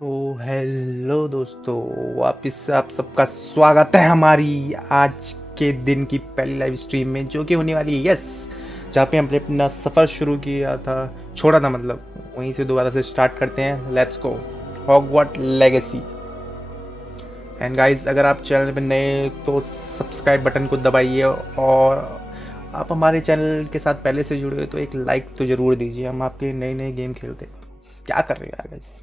तो हेलो दोस्तों, वापस से आप सबका स्वागत है हमारी आज के दिन की पहली लाइव स्ट्रीम में, जो कि होने वाली है जहाँ पे हमने अपना सफ़र शुरू किया था, छोड़ा था मतलब, वहीं से दोबारा से स्टार्ट करते हैं। Let's go Hogwarts Legacy. And guys, अगर आप चैनल पे नए तो सब्सक्राइब बटन को दबाइए, और आप हमारे चैनल के साथ पहले से जुड़े हो तो एक लाइक तो ज़रूर दीजिए। हम आपके नए नए गेम खेलते हैं। क्या कर रहे हैं यार guys?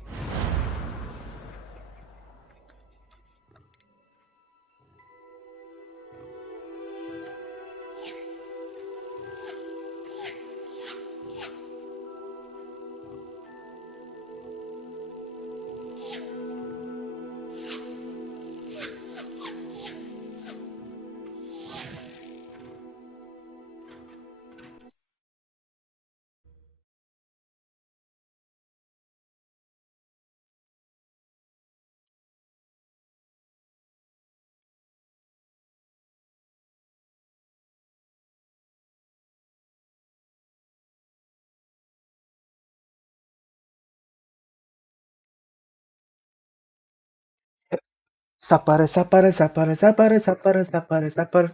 Sapar, sapar, sapar, sapar, sapar, sapar, sapar.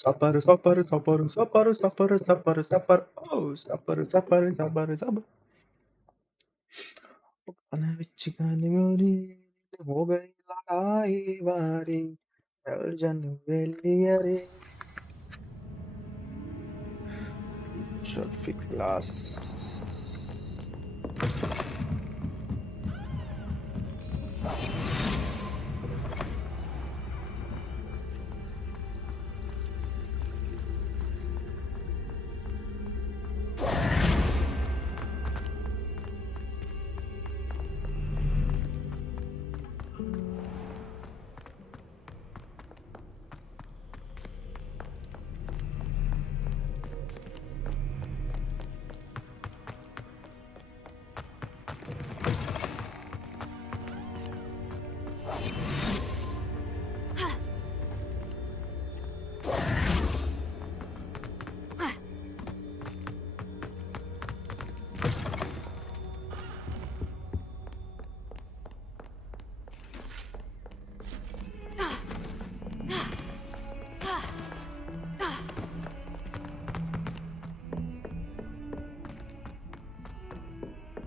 Sapar, sapar, sapar, sapar, sapar, sapar, sapar. Oh, sapar, sapar, sapar, sapar. खाने विच गाने गोरी हो गई लड़ाई वारी चल जन वेलिया रे ट्रैफिक क्लास।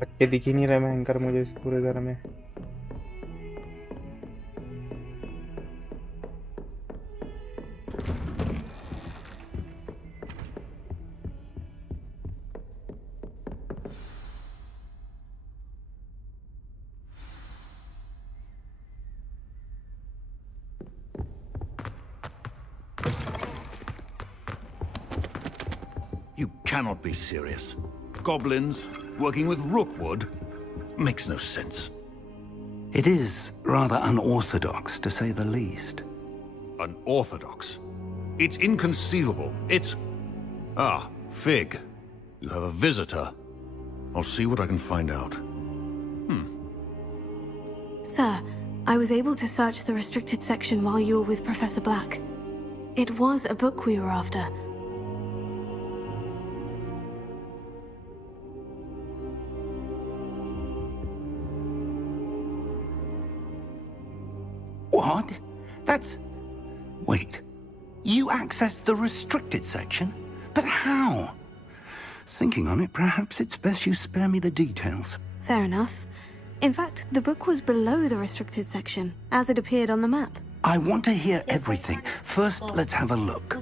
बच्चे दिख ही नहीं रहे भयंकर मुझे इस पूरे घर में। You cannot be serious. Goblins working with rookwood makes no sense. It is rather unorthodox, to say the least. Unorthodox? It's inconceivable. It's... Ah, Fig. You have a visitor. I'll see what I can find out. Sir, I was able to search the restricted section while you were with Professor Black. It was a book we were after. What? That's... Wait. You accessed the restricted section? But how? Thinking on it, perhaps it's best you spare me the details. Fair enough. In fact, the book was below the restricted section, as it appeared on the map. I want to hear everything. First, let's have a look.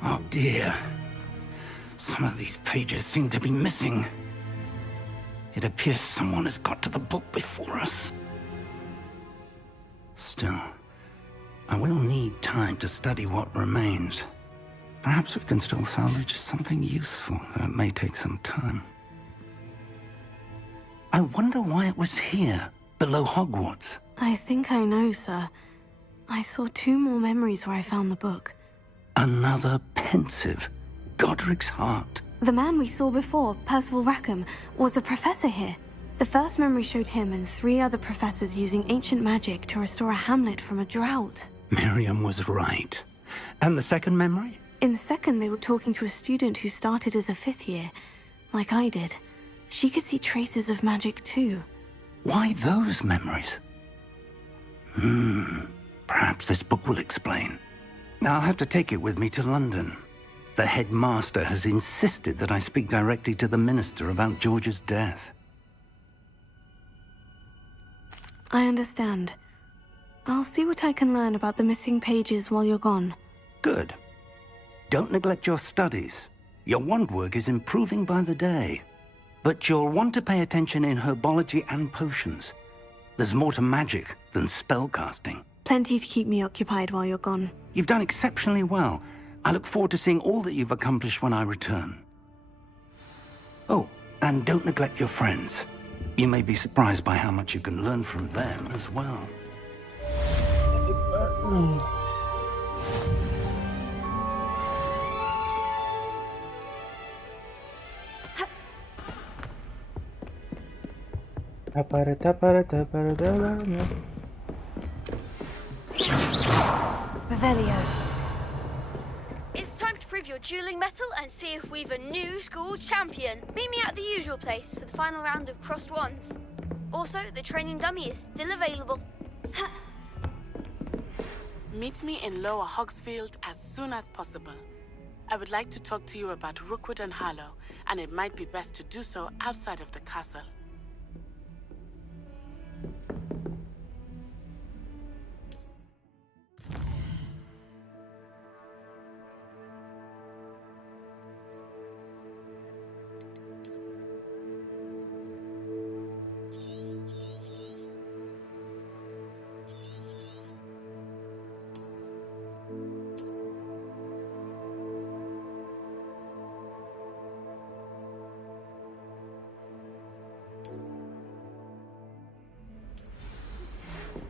Oh dear. Some of these pages seem to be missing. It appears someone has got to the book before us. Still, I will need time to study what remains. Perhaps we can still salvage something useful, though it may take some time. I wonder why it was here, below Hogwarts. I think I know, sir. I saw 2 more memories where I found the book. Another pensive. Godric's heart. The man we saw before, Percival Rackham, was a professor here. The first memory showed him and 3 other professors using ancient magic to restore a hamlet from a drought. Miriam was right. And the second memory? In the second, they were talking to a student who started as a 5th year, like I did. She could see traces of magic too. Why those memories? Perhaps this book will explain. I'll have to take it with me to London. The headmaster has insisted that I speak directly to the minister about George's death. I understand. I'll see what I can learn about the missing pages while you're gone. Good. Don't neglect your studies. Your wand work is improving by the day. But you'll want to pay attention in herbology and potions. There's more to magic than spellcasting. Plenty to keep me occupied while you're gone. You've done exceptionally well. I look forward to seeing all that you've accomplished when I return. Oh, and don't neglect your friends. You may be surprised by how much you can learn from them as well. Revelio. It's time to prove your dueling mettle and see if we've a new school champion. Meet me at the usual place for the final round of crossed wands. Also, the training dummy is still available. Meet me in Lower Hogsfield as soon as possible. I would like to talk to you about Rookwood and Harlow, and it might be best to do so outside of the castle.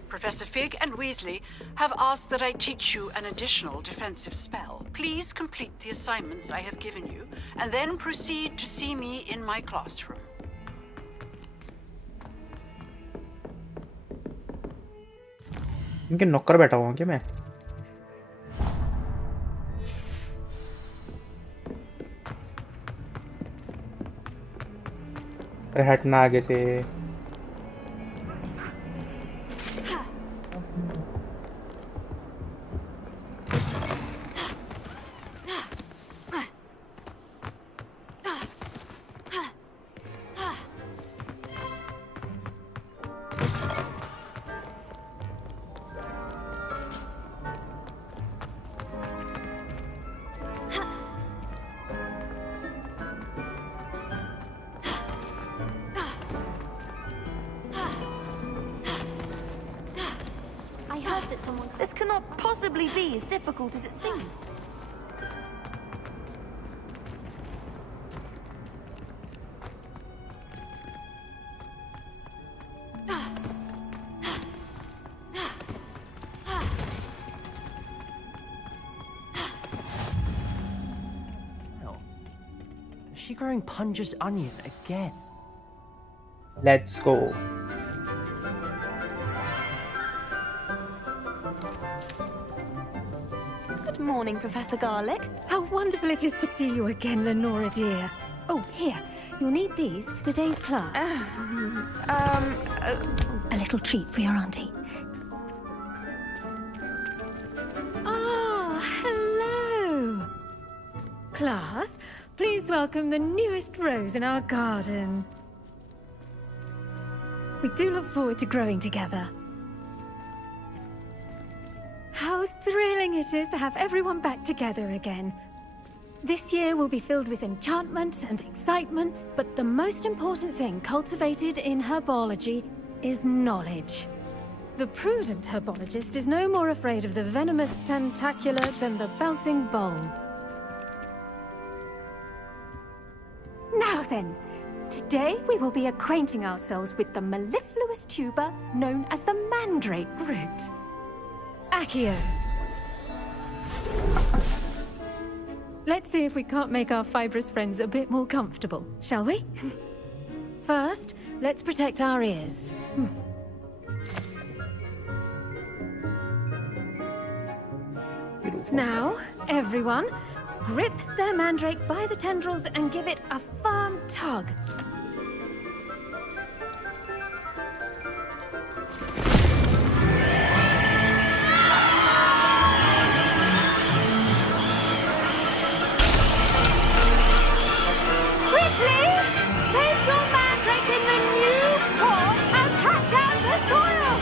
Professor Fig and Weasley have asked that I teach you an additional defensive spell. Please complete the assignments I have given you, and then proceed to see me in my classroom. इनके नौकर बैठा हुआ हूँ क्या मैं? अरे हटना आगे से. This cannot possibly be as difficult as it seems. Is she growing Punja's onion again? Let's go. Good morning, Professor Garlick. How wonderful it is to see you again, Lenora dear. Oh, here. You'll need these for today's class. A little treat for your auntie. Ah, hello. Class, please welcome the newest rose in our garden. We do look forward to growing together. How thrilling it is to have everyone back together again. This year will be filled with enchantment and excitement, but the most important thing cultivated in herbology is knowledge. The prudent herbologist is no more afraid of the venomous tentacular than the bouncing bulb. Now then, today we will be acquainting ourselves with the mellifluous tuber known as the mandrake root. Accio. Let's see if we can't make our fibrous friends a bit more comfortable, shall we? First, let's protect our ears. Now, everyone, grip their mandrake by the tendrils and give it a firm tug. Quickly! Place your mandrake in the new core and cut down the soil!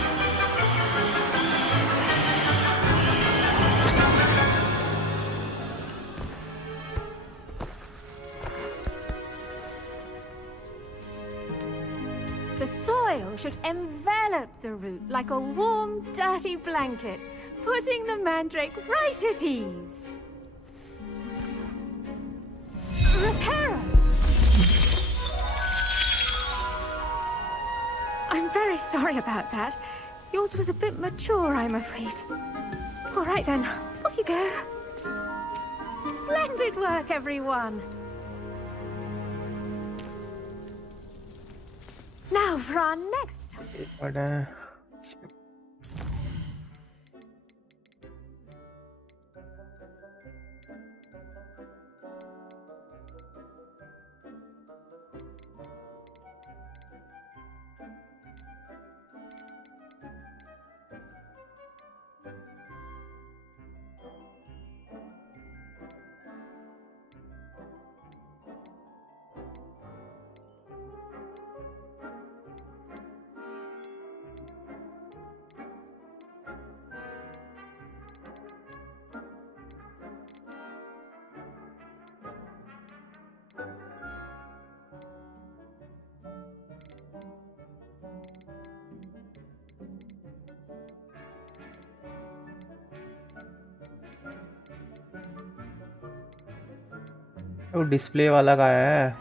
The soil should envelop the root like a warm, dirty blanket, putting the mandrake right at ease. Reparo! I'm very sorry about that. Yours was a bit mature, I'm afraid. All right then, off you go. Splendid work, everyone. Now for our next topic. वो display वाला का है।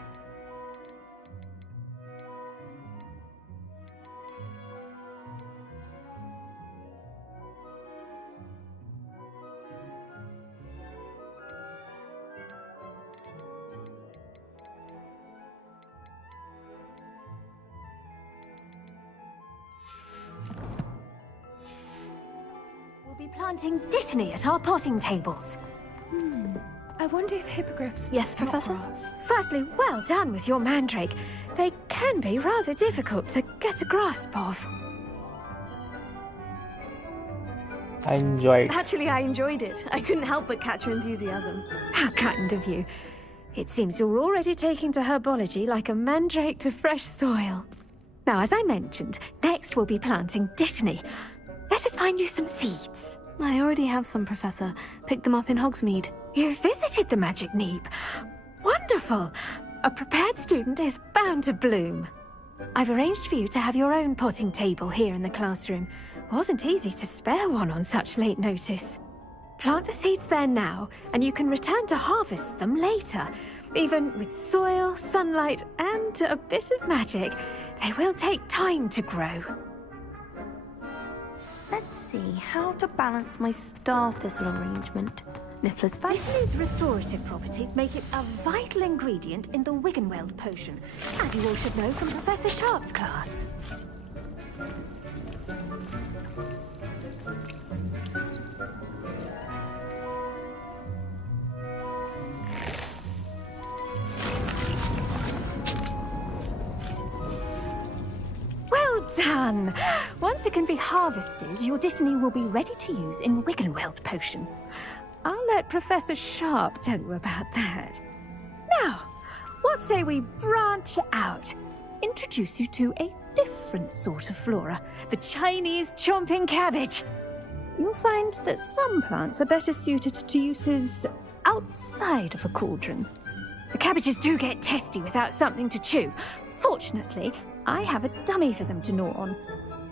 We'll be planting dittany at our potting tables. I wonder if hippogriffs... Yes, Professor? Firstly, well done with your mandrake. They can be rather difficult to get a grasp of. I enjoyed. Actually, I enjoyed it. I couldn't help but catch your enthusiasm. How kind of you. It seems you're already taking to herbology like a mandrake to fresh soil. Now, as I mentioned, next we'll be planting dittany. Let us find you some seeds. I already have some, Professor. Picked them up in Hogsmeade. You visited the Magic Neep. Wonderful! A prepared student is bound to bloom. I've arranged for you to have your own potting table here in the classroom. Wasn't easy to spare one on such late notice. Plant the seeds there now, and you can return to harvest them later. Even with soil, sunlight, and a bit of magic, they will take time to grow. Let's see how to balance my star thistle arrangement. Niffler's fat. Dittany's restorative properties make it a vital ingredient in the Wiggenweld potion, as you all should know from Professor Sharp's class. Well done! Once it can be harvested, your dittany will be ready to use in Wiggenweld potion. I'll let Professor Sharp tell you about that. Now, what say we branch out? Introduce you to a different sort of flora, the Chinese chomping cabbage. You'll find that some plants are better suited to uses outside of a cauldron. The cabbages do get testy without something to chew. Fortunately, I have a dummy for them to gnaw on.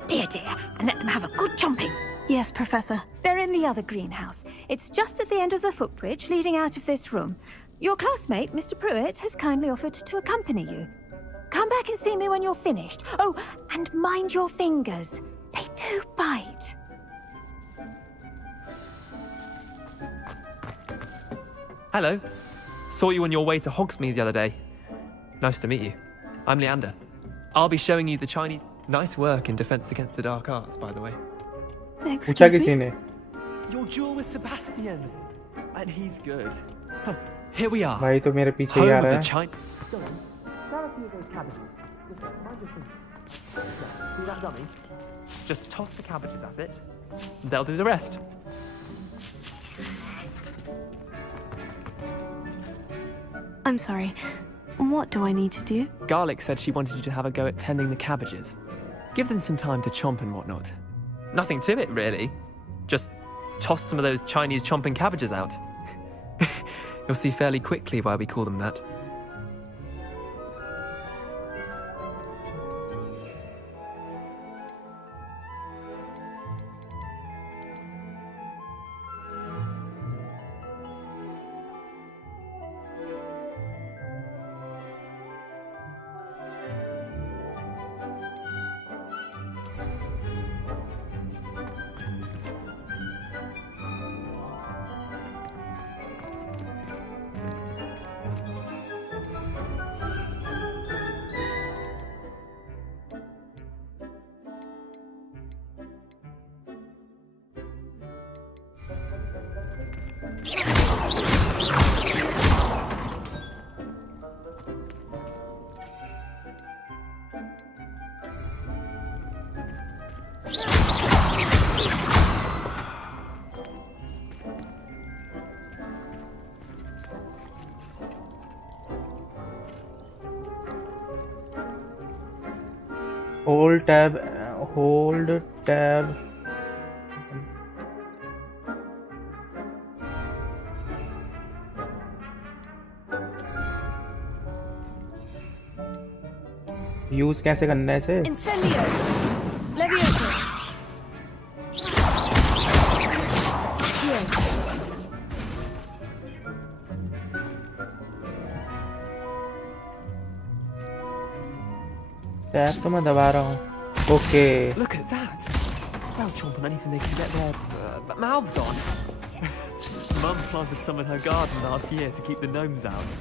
Be a dear and let them have a good chomping. Yes, Professor. They're in the other greenhouse. It's just at the end of the footbridge leading out of this room. Your classmate, Mr. Pruitt, has kindly offered to accompany you. Come back and see me when you're finished. Oh, and mind your fingers. They do bite. Hello. Saw you on your way to Hogsmeade the other day. Nice to meet you. I'm Leander. I'll be showing you the Chinese... Nice work in Defense Against the Dark Arts, by the way. पूछा किसी ने? Your duel with Sebastian. And he's good. Here we are. भाई तो मेरे पीछे ही आ Home रहा of है. the China. Go on. Grab a few of those cabbages. Just mind your fingers. Yeah, see that dummy? Just toss the cabbages at it. They'll do the rest. I'm sorry. What do I need to do? Garlic said she wanted you to have a go at tending the cabbages. Give them some time to chomp and whatnot. Nothing to it, really. Just toss some of those Chinese chomping cabbages out. You'll see fairly quickly why we call them that. Hold tab. Hold tab. Use कैसे करना है इसे? Incendio! Levioso! Here. Tab तो मैं दबा रहा हूँ. Okay. Look at that. They'll chomp on anything they can get their mouths on. Mum planted some in her garden last year to keep the gnomes out.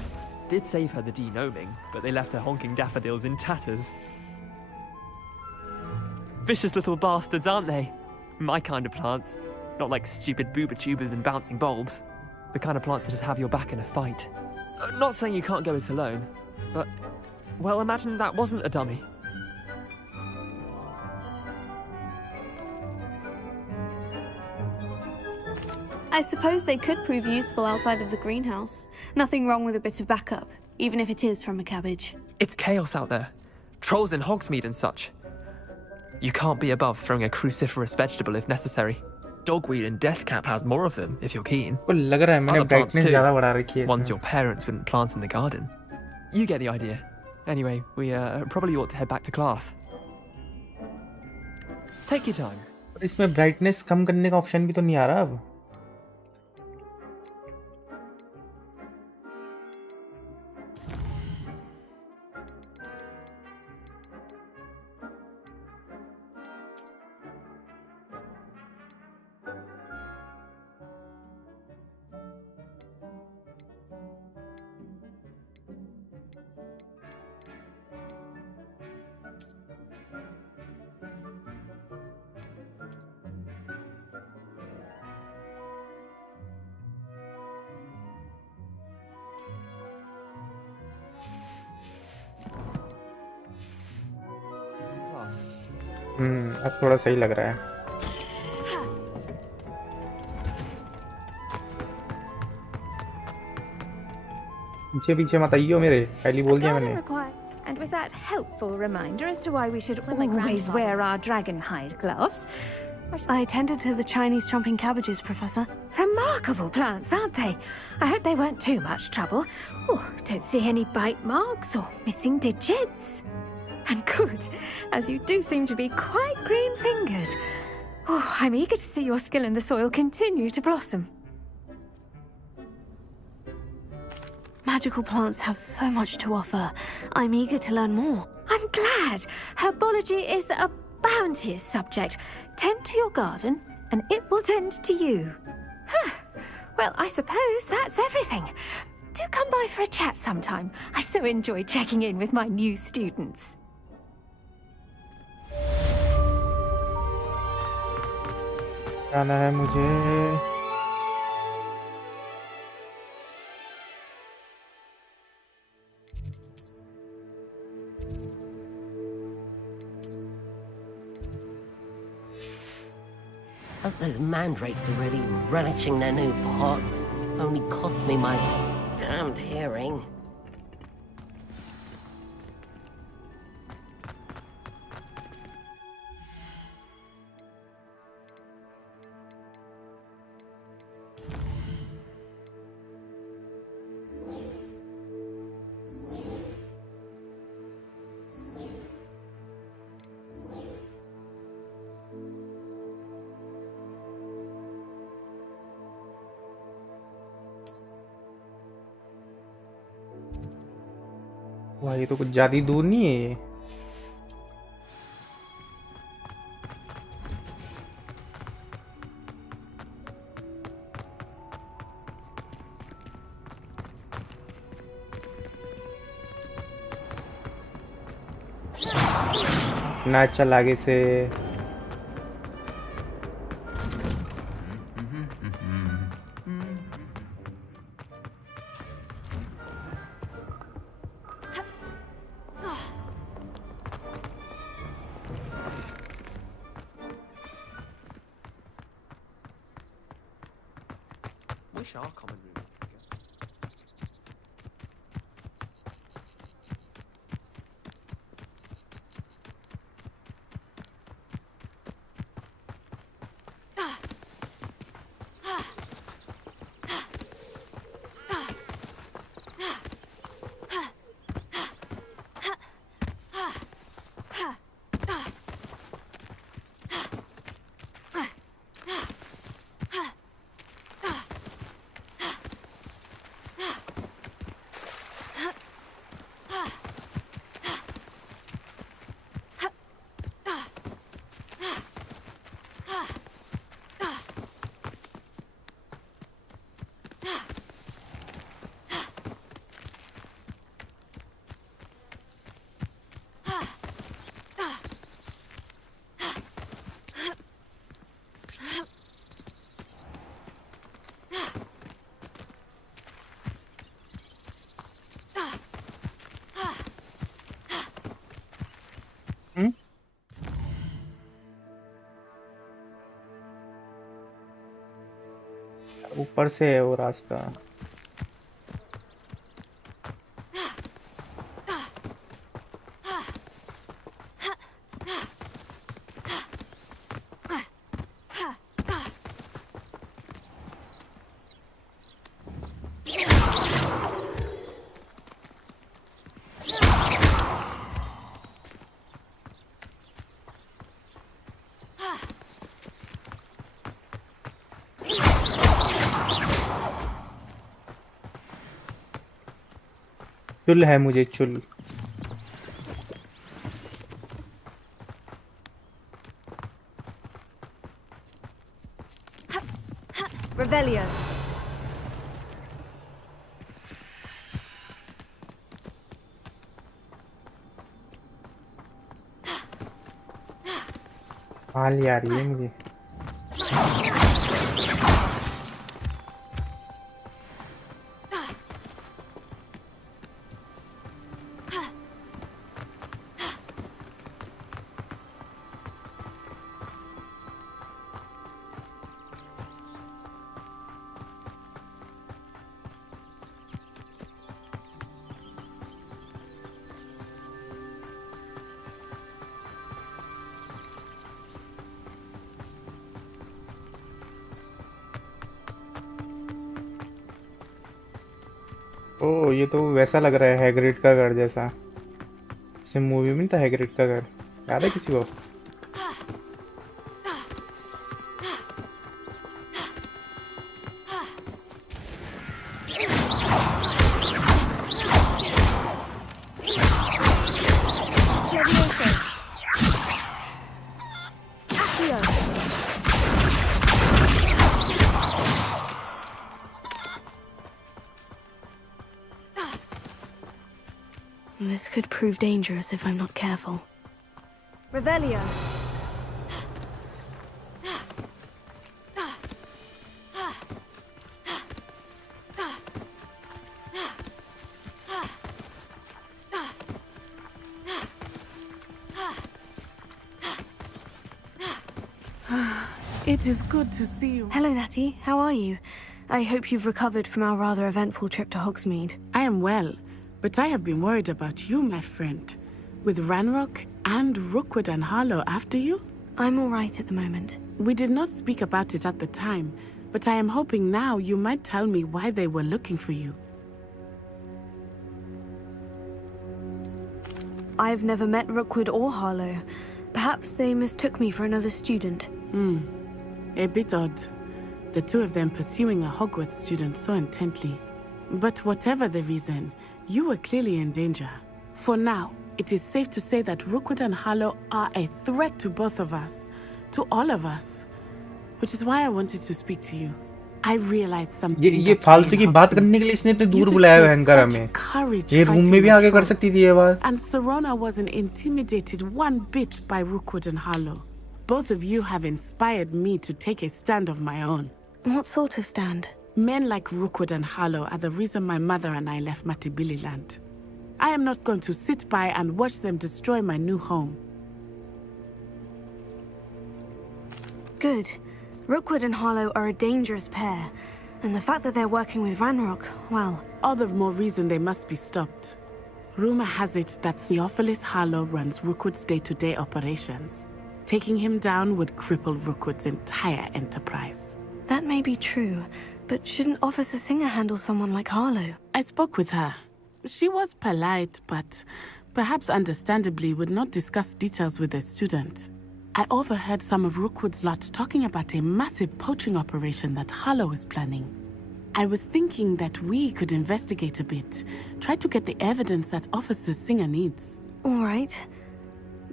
Did save her the de-gnoming, but they left her honking daffodils in tatters. Vicious little bastards, aren't they? My kind of plants. Not like stupid booba tubers and bouncing bulbs. The kind of plants that just have your back in a fight. Not saying you can't go it alone, but... well, imagine that wasn't a dummy. I suppose they could prove useful outside of the greenhouse. Nothing wrong with a bit of backup, even if it is from a cabbage. It's chaos out there. Trolls in Hogsmeade and such. You can't be above throwing a cruciferous vegetable if necessary. Dogweed and Deathcap has more of them, if you're keen. को लग रहा है मैंने Other plants brightness too, ज़्यादा बढ़ा रखी है. ones your parents wouldn't plant in the garden. You get the idea. Anyway, we probably ought to head back to class. Take your time. इसमें brightness कम करने का ऑप्शन भी तो नहीं आ रहा अब. Class. अब थोड़ा सही लग रहा है. पीछे पीछे मत आइयो मेरे. पहली बोल दिया मैंने. And with that helpful reminder as to why we should When my always grandfather- wear our dragon hide gloves. I tended to the Chinese chomping cabbages, Professor. Remarkable plants, aren't they? I hope they weren't too much trouble. Oh, don't see any bite marks or missing digits. And good, as you do seem to be quite green-fingered. Oh, I'm eager to see your skill in the soil continue to blossom. Magical plants have so much to offer. I'm eager to learn more. I'm glad. Herbology is a bounteous subject. Tend to your garden, and it will tend to you. Well, I suppose that's everything. Do come by for a chat sometime. I so enjoy checking in with my new students. जाना है मुझे. Hope those mandrakes are really relishing their new pots. Only cost me my damned hearing. वाह, ये तो कुछ ज्यादा दूर नहीं है ये। ना चल आगे से। Wish our common room was bigger. ऊपर से है वो रास्ता। चुल है मुझे चुल। Revelio. हाल आ रही है मुझे। ओ, ये तो वैसा लग रहा है हैग्रिड का घर जैसा। जैसे मूवी में था हैग्रिड का घर, याद है किसी को? This could prove dangerous if I'm not careful. Revelio. It is good to see you. Hello, Natty. How are you? I hope you've recovered from our rather eventful trip to Hogsmeade. I am well, but I have been worried about you, my friend. With Ranrock and Rookwood and Harlow after you? I'm all right at the moment. We did not speak about it at the time, but I am hoping now you might tell me why they were looking for you. I've never met Rookwood or Harlow. Perhaps they mistook me for another student. A bit odd. The two of them pursuing a Hogwarts student so intently. But whatever the reason, you were clearly in danger. For now, it is safe to say that Rookwood and Harlow are a threat to both of us. To all of us. Which is why I wanted to speak to you. I realized something. ये फालतू की बात करने के लिए इसने तो दूर बुलाया है हैंकर हमें. ये रूम में भी आगे कर सकती थी ये बात. And Serona wasn't intimidated one bit by Rookwood and Harlow. Both of you have inspired me to take a stand of my own. What sort of stand? Men like Rookwood and Harlow are the reason my mother and I left Matibili land. I am not going to sit by and watch them destroy my new home. Good. Rookwood and Harlow are a dangerous pair, and the fact that they're working with Ranrock, well... All the more reason they must be stopped. Rumor has it that Theophilus Harlow runs Rookwood's day-to-day operations. Taking him down would cripple Rookwood's entire enterprise. That may be true, but shouldn't Officer Singer handle someone like Harlow? I spoke with her. She was polite, but perhaps understandably would not discuss details with a student. I overheard some of Rookwood's lot talking about a massive poaching operation that Harlow is planning. I was thinking that we could investigate a bit, try to get the evidence that Officer Singer needs. All right.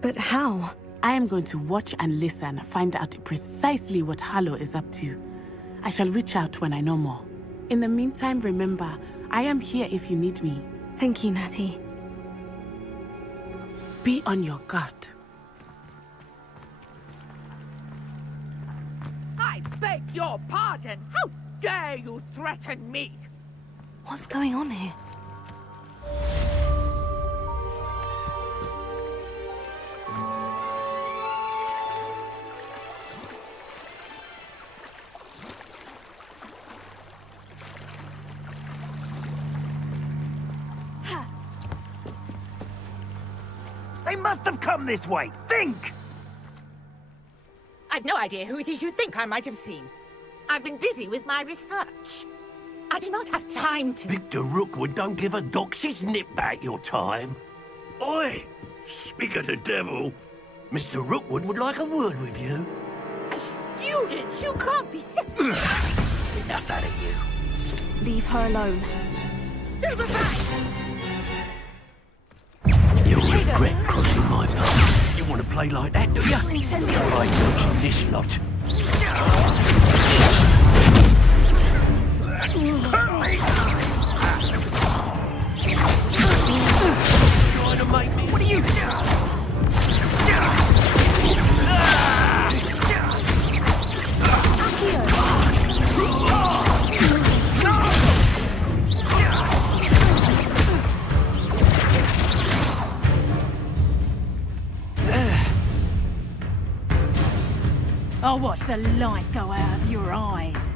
But how? I am going to watch and listen, find out precisely what Harlow is up to. I shall reach out when I know more. In the meantime, remember, I am here if you need me. Thank you, Natty. Be on your guard. I beg your pardon! How dare you threaten me? What's going on here? They must have come this way. Think! I've no idea who it is you think I might have seen. I've been busy with my research. I do not have time to... Victor Rookwood don't give a doxy's nip back your time. Oi! Speak of the devil. Mr. Rookwood would like a word with you. Students, you can't be... Enough out of you. Leave her alone. Stupefy! You'll regret crossing my path. You want to play like that, do you? Try dodging this lot. Trying to make me... What are you... I'll watch the light go out of your eyes.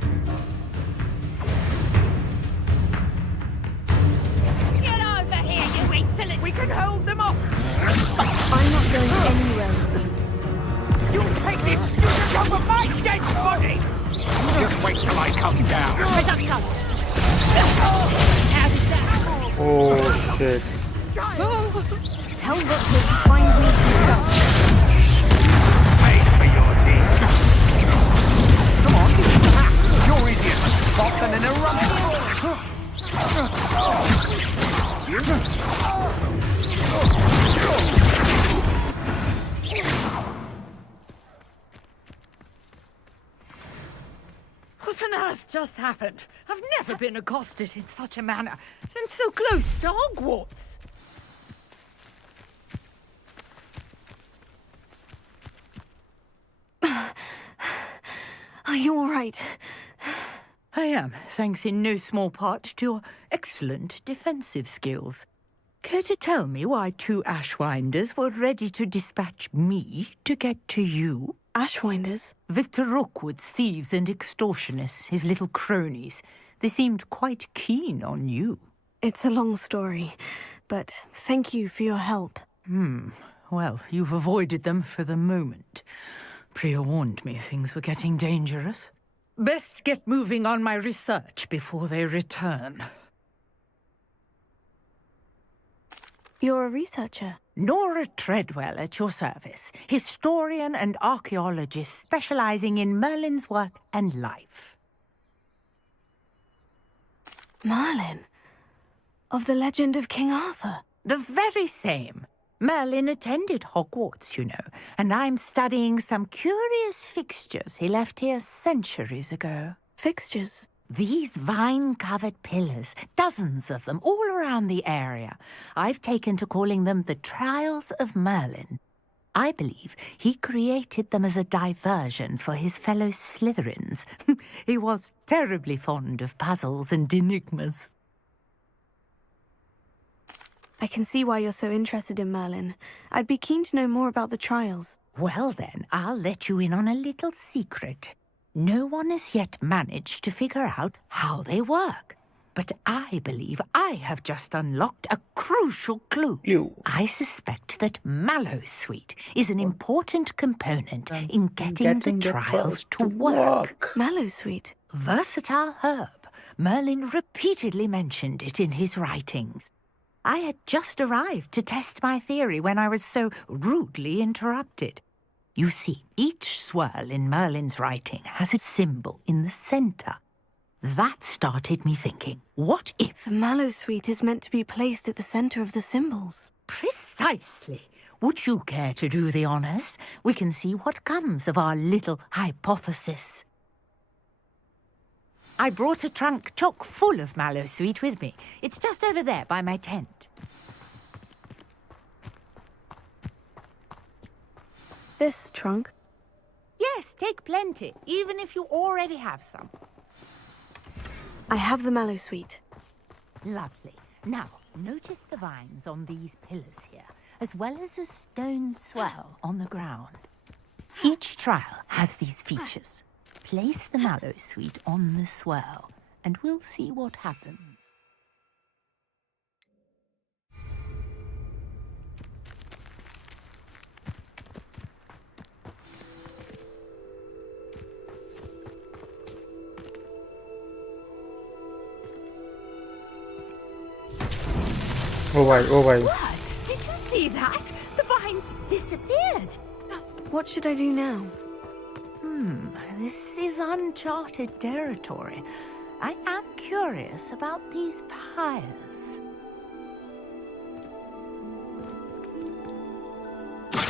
Get over here, you insolent! We can hold them off! I'm not going anywhere with you. You take this student off of my dead body! Just wait till I come down. Oh shit. Tell Rookwood to find me himself. Wait for your teeth. Come on. You're easier to spot than an eruption. What on earth just happened? I've never been accosted in such a manner, and so close to Hogwarts. Are you all right? I am, thanks in no small part to your excellent defensive skills. Care to tell me why two Ashwinders were ready to dispatch me to get to you? Ashwinders? Victor Rookwood's thieves and extortionists, his little cronies. They seemed quite keen on you. It's a long story, but thank you for your help. Well, you've avoided them for the moment. Priya warned me things were getting dangerous. Best get moving on my research before they return. You're a researcher? Nora Treadwell at your service, historian and archaeologist specializing in Merlin's work and life. Merlin? Of the legend of King Arthur? The very same. Merlin attended Hogwarts, you know, and I'm studying some curious fixtures he left here centuries ago. Fixtures? These vine-covered pillars, dozens of them, all around the area. I've taken to calling them the Trials of Merlin. I believe he created them as a diversion for his fellow Slytherins. He was terribly fond of puzzles and enigmas. I can see why you're so interested in Merlin. I'd be keen to know more about the trials. Well then, I'll let you in on a little secret. No one has yet managed to figure out how they work. But I believe I have just unlocked a crucial clue. I suspect that Mallowsweet is an important component in getting the trials to work. Mallowsweet? Versatile herb. Merlin repeatedly mentioned it in his writings. I had just arrived to test my theory when I was so rudely interrupted. You see, each swirl in Merlin's writing has a symbol in the center. That started me thinking, what if... The Mallowsweet is meant to be placed at the center of the symbols. Precisely. Would you care to do the honors? We can see what comes of our little hypothesis. I brought a trunk chock full of Mallowsweet with me. It's just over there by my tent. This trunk? Yes, take plenty, even if you already have some. I have the Mallowsweet. Lovely. Now, notice the vines on these pillars here, as well as a stone swell on the ground. Each trial has these features. Place the Mallowsweet on the swell, and we'll see what happens. Oh boy. What? Did you see that? The vines disappeared. What should I do now? This is uncharted territory. I am curious about these pyres.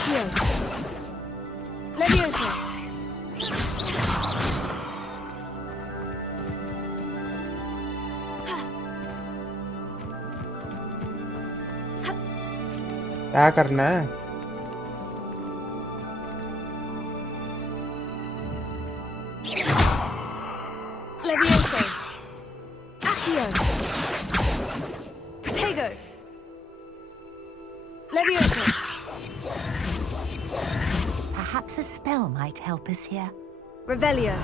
Here. Leviosa. क्या करना है? Leviosa. Accio. Protego. Leviosa. Perhaps a spell might help us here. Revelio.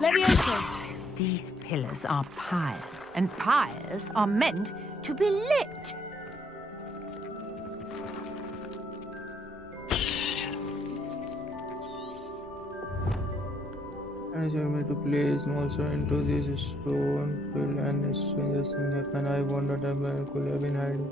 Leviosa. These pillars are pyres, and pyres are meant to be lit. I want me to place also into this stone fill and a stranger thing happened. I wondered if I could have been hiding.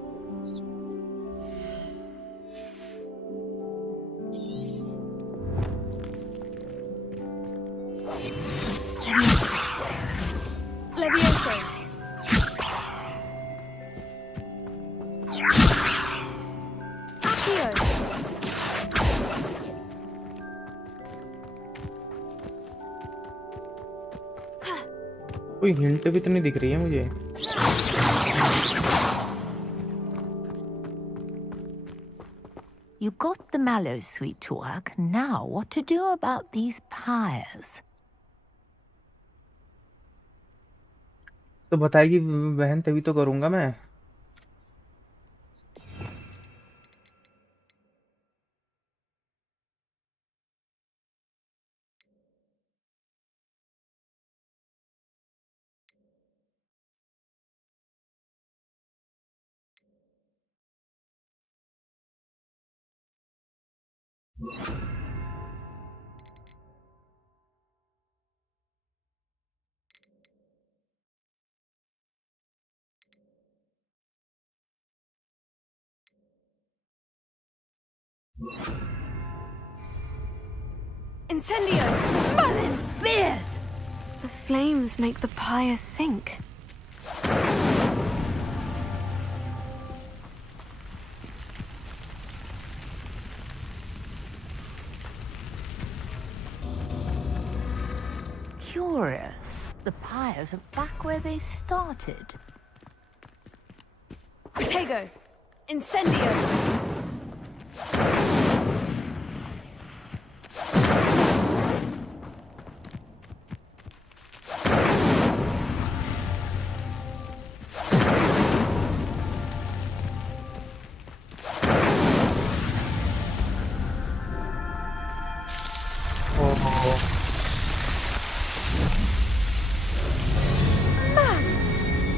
कोई hint भी तो नहीं दिख रही है मुझे। You got the mallow sweet to work. Now, what to do about these pyres? तो बताएगी बहन, तभी तो करूंगा मैं। Incendio! Mullins' beard! The flames make the pyre sink. Curious. The pyres are back where they started. Protego! Incendio!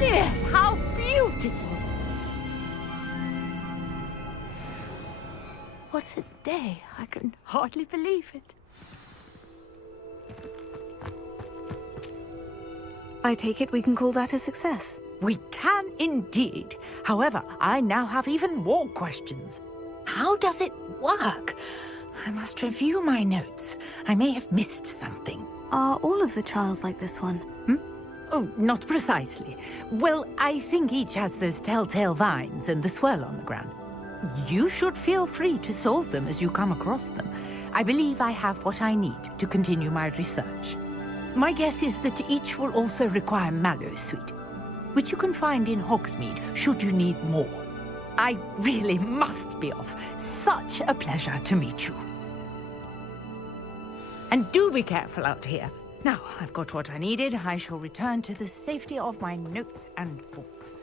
Yes, how beautiful! What a day! I can hardly believe it. I take it we can call that a success. We can indeed. However, I now have even more questions. How does it work? I must review my notes. I may have missed something. Are all of the trials like this one? Oh, not precisely. Well, I think each has those telltale vines and the swirl on the ground. You should feel free to solve them as you come across them. I believe I have what I need to continue my research. My guess is that each will also require mallow sweet, which you can find in Hogsmeade should you need more. I really must be off. Such a pleasure to meet you. And do be careful out here. Now, I've got what I needed. I shall return to the safety of my notes and books.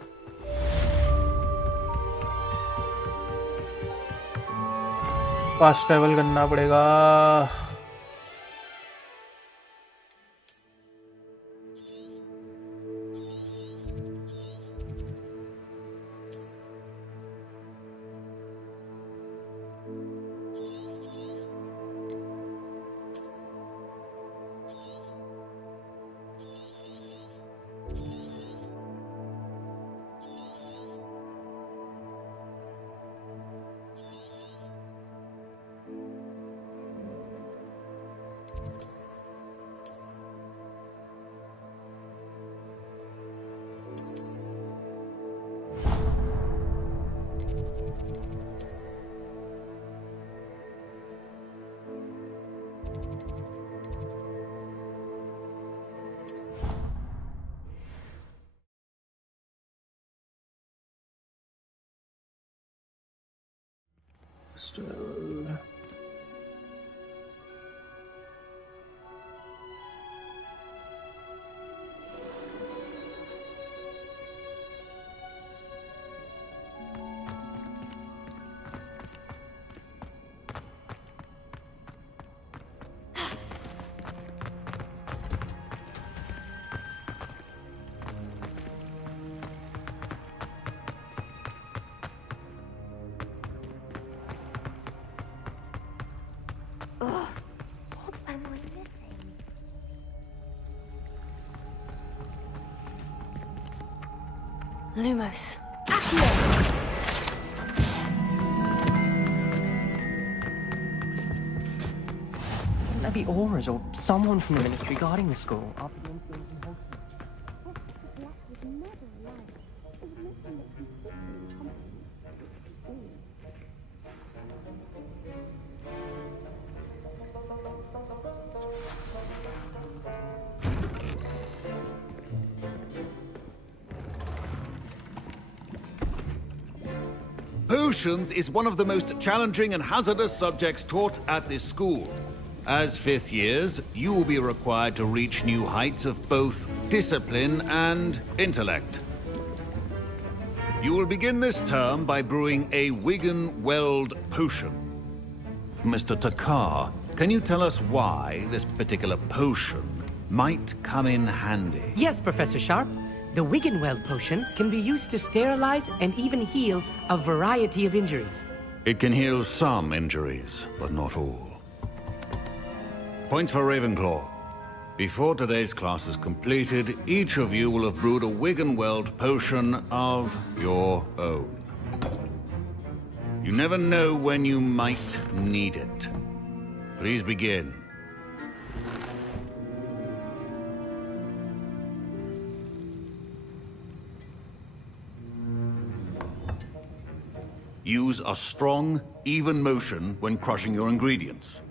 Fast travel करना पड़ेगा। Lumos. There be auras or someone from the ministry guarding the school. Potions is one of the most challenging and hazardous subjects taught at this school. As 5th years, you will be required to reach new heights of both discipline and intellect. You will begin this term by brewing a Wigan Weld potion. Mr. Takar, can you tell us why this particular potion might come in handy? Yes, Professor Sharp. The Wiggenweld potion can be used to sterilize and even heal a variety of injuries. It can heal some injuries, but not all. Points for Ravenclaw. Before today's class is completed, each of you will have brewed a Wiggenweld potion of your own. You never know when you might need it. Please begin. Use a strong, even motion when crushing your ingredients.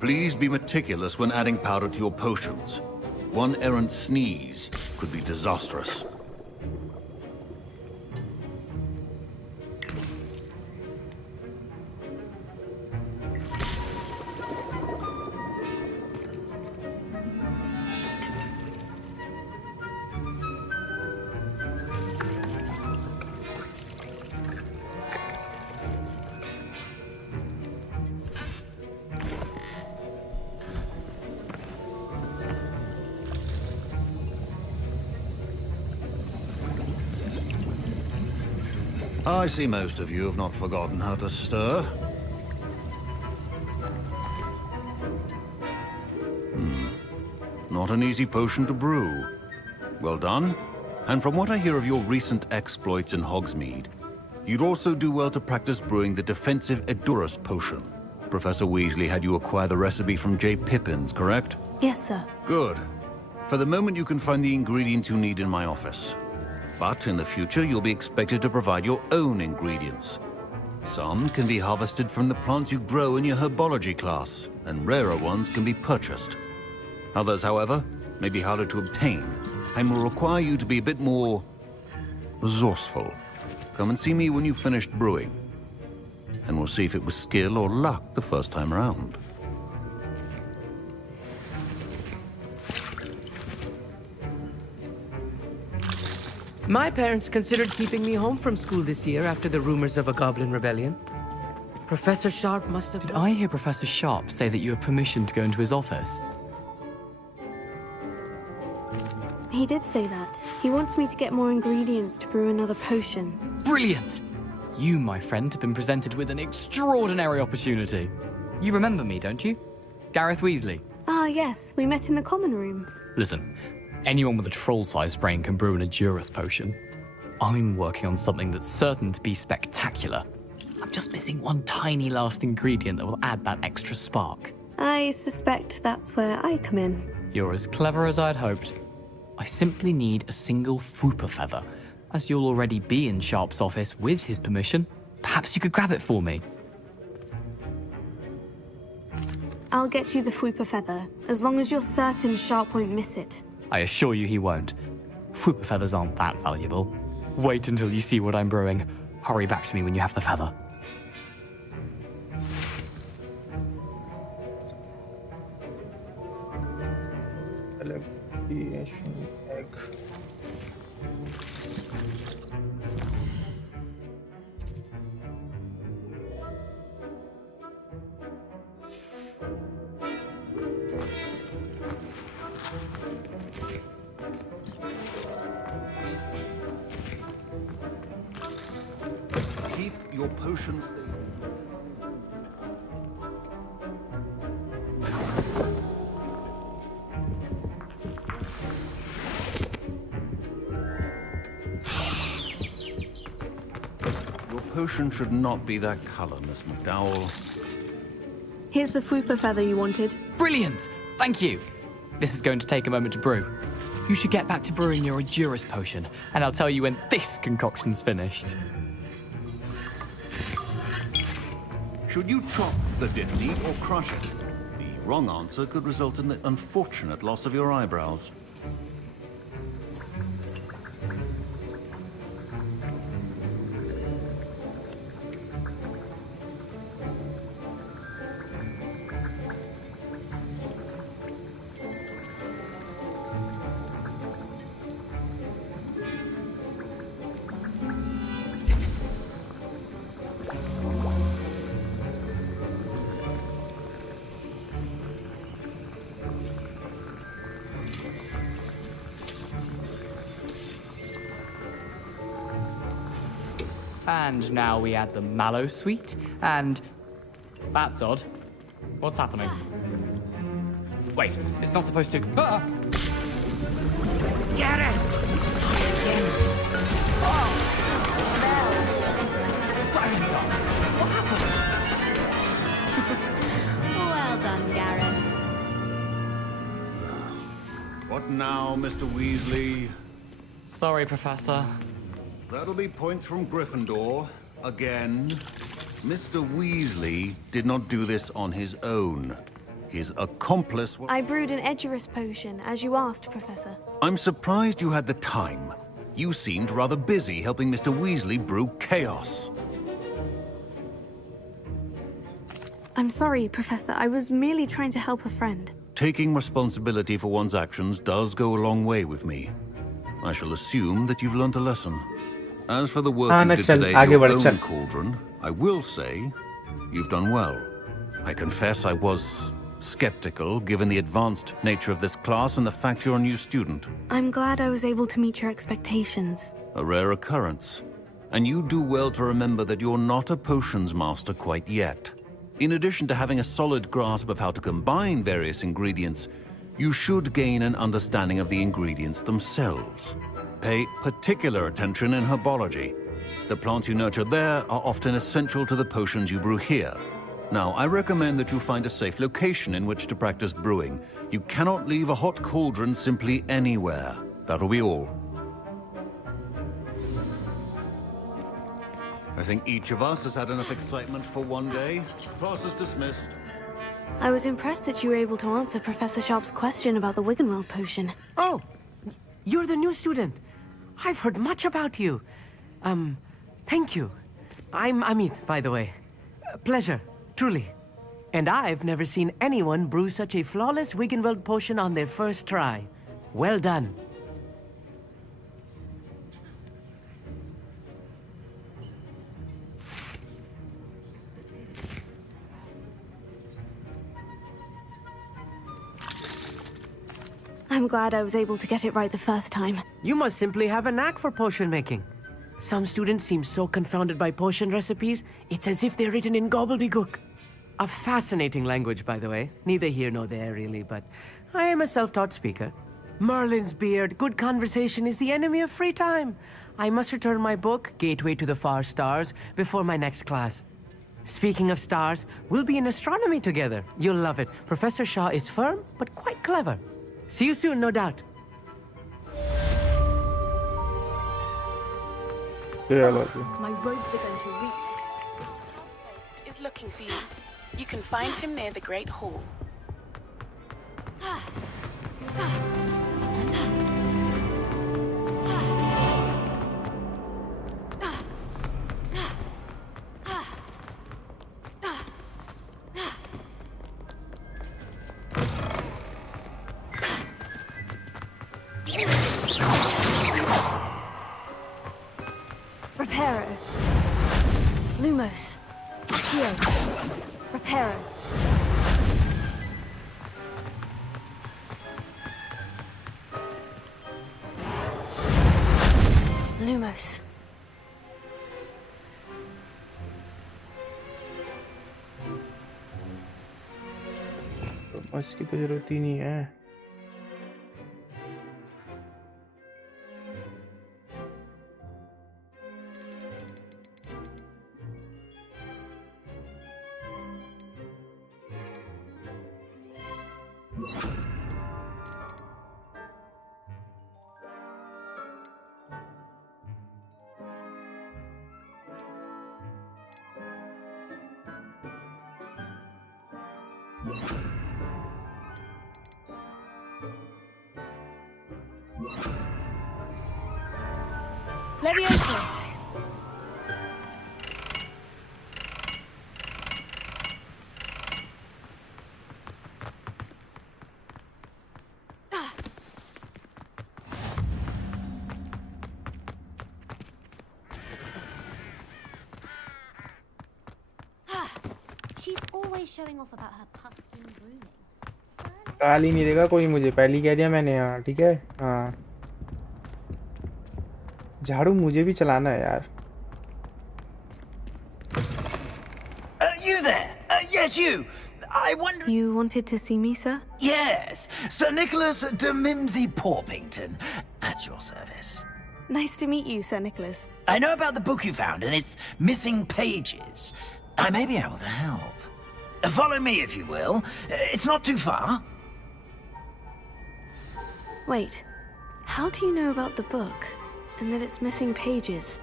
Please be meticulous when adding powder to your potions. One errant sneeze could be disastrous. I see most of you have not forgotten how to stir. Not an easy potion to brew. Well done. And from what I hear of your recent exploits in Hogsmeade, you'd also do well to practice brewing the defensive Edurus potion. Professor Weasley had you acquire the recipe from J. Pippins, correct? Yes, sir. Good. For the moment, you can find the ingredients you need in my office. But in the future, you'll be expected to provide your own ingredients. Some can be harvested from the plants you grow in your herbology class, and rarer ones can be purchased. Others, however, may be harder to obtain, and will require you to be a bit more resourceful. Come and see me when you've finished brewing, and we'll see if it was skill or luck the first time around. My parents considered keeping me home from school this year after the rumors of a goblin rebellion. Professor Sharp must have... Did I hear Professor Sharp say that you have permission to go into his office? He did say that. He wants me to get more ingredients to brew another potion. Brilliant! You, my friend, have been presented with an extraordinary opportunity. You remember me, don't you? Gareth Weasley. Ah, yes. We met in the common room. Listen, anyone with a troll-sized brain can brew an Edurus potion. I'm working on something that's certain to be spectacular. I'm just missing one tiny last ingredient that will add that extra spark. I suspect that's where I come in. You're as clever as I'd hoped. I simply need a single Fwooper feather. As you'll already be in Sharp's office with his permission, perhaps you could grab it for me. I'll get you the Fwooper feather, as long as you're certain Sharp won't miss it. I assure you he won't. Fwooper feathers aren't that valuable. Wait until you see what I'm brewing. Hurry back to me when you have the feather. Egg. Keep your potion. Your potion should not be that color, Miss McDowell. Here's the Fwooper feather you wanted. Brilliant! Thank you! This is going to take a moment to brew. You should get back to brewing your Edurus potion, and I'll tell you when this concoction's finished. Should you chop the divinity or crush it? The Wrong answer could result in the unfortunate loss of your eyebrows. And now we add the mallow sweet, and... That's odd. What's happening? Wait, it's not supposed to... Ah! Get it! Well done, Gareth. What now, Mr. Weasley? Sorry, Professor. That'll be points from Gryffindor. Again. Mr. Weasley did not do this on his own. His accomplice was... I brewed an Edurus potion, as you asked, Professor. I'm surprised you had the time. You seemed rather busy helping Mr. Weasley brew chaos. I'm sorry, Professor. I was merely trying to help a friend. Taking responsibility for one's actions does go a long way with me. I shall assume that you've learnt a lesson. As for the work you did today in your own cauldron, I will say you've done well. I confess I was skeptical, given the advanced nature of this class and the fact you're a new student. I'm glad I was able to meet your expectations. A rare occurrence. And you do well to remember that you're not a potions master quite yet. In addition to having a solid grasp of how to combine various ingredients, you should gain an understanding of the ingredients themselves. Pay particular attention in herbology. The plants you nurture there are often essential to the potions you brew here. Now, I recommend that you find a safe location in which to practice brewing. You cannot leave a hot cauldron simply anywhere. That'll be all. I think each of us has had enough excitement for one day. Class is dismissed. I was impressed that you were able to answer Professor Sharp's question about the Wiggenweld potion. Oh, you're the new student. I've heard much about you. Thank you. I'm Amit, by the way. Pleasure, truly. And I've never seen anyone brew such a flawless Wiggenweld potion on their first try. Well done. I'm glad I was able to get it right the first time. You must simply have a knack for potion making. Some students seem so confounded by potion recipes, it's as if they're written in gobbledygook. A fascinating language, by the way. Neither here nor there, really, but I am a self-taught speaker. Merlin's beard, good conversation is the enemy of free time. I must return my book, Gateway to the Far Stars, before my next class. Speaking of stars, we'll be in astronomy together. You'll love it. Professor Shah is firm, but quite clever. See you soon, no doubt. My robes are going to reach. Ghost is looking for you. You can find him near the Great Hall. Reparo. Lumos. Accio. Reparo. Lumos. इसकी तो जरूरत ही नहीं है. Leviosa. She's always showing off about her puffskin grooming. गाली नहीं देगा कोई मुझे, पहले कह दिया मैंने। हाँ ठीक है। हाँ झाड़ू मुझे भी चलाना है यार। You there? Yes, you. I wonder... You wanted to see me, sir? Yes, Sir Nicholas de Mimsy Porpington, at your service. Nice to meet you, Sir Nicholas. I know about the book you found and its missing pages. I may be able to help. Follow me, if you will. It's not too far. Wait, how do you know about the book and that it's missing pages?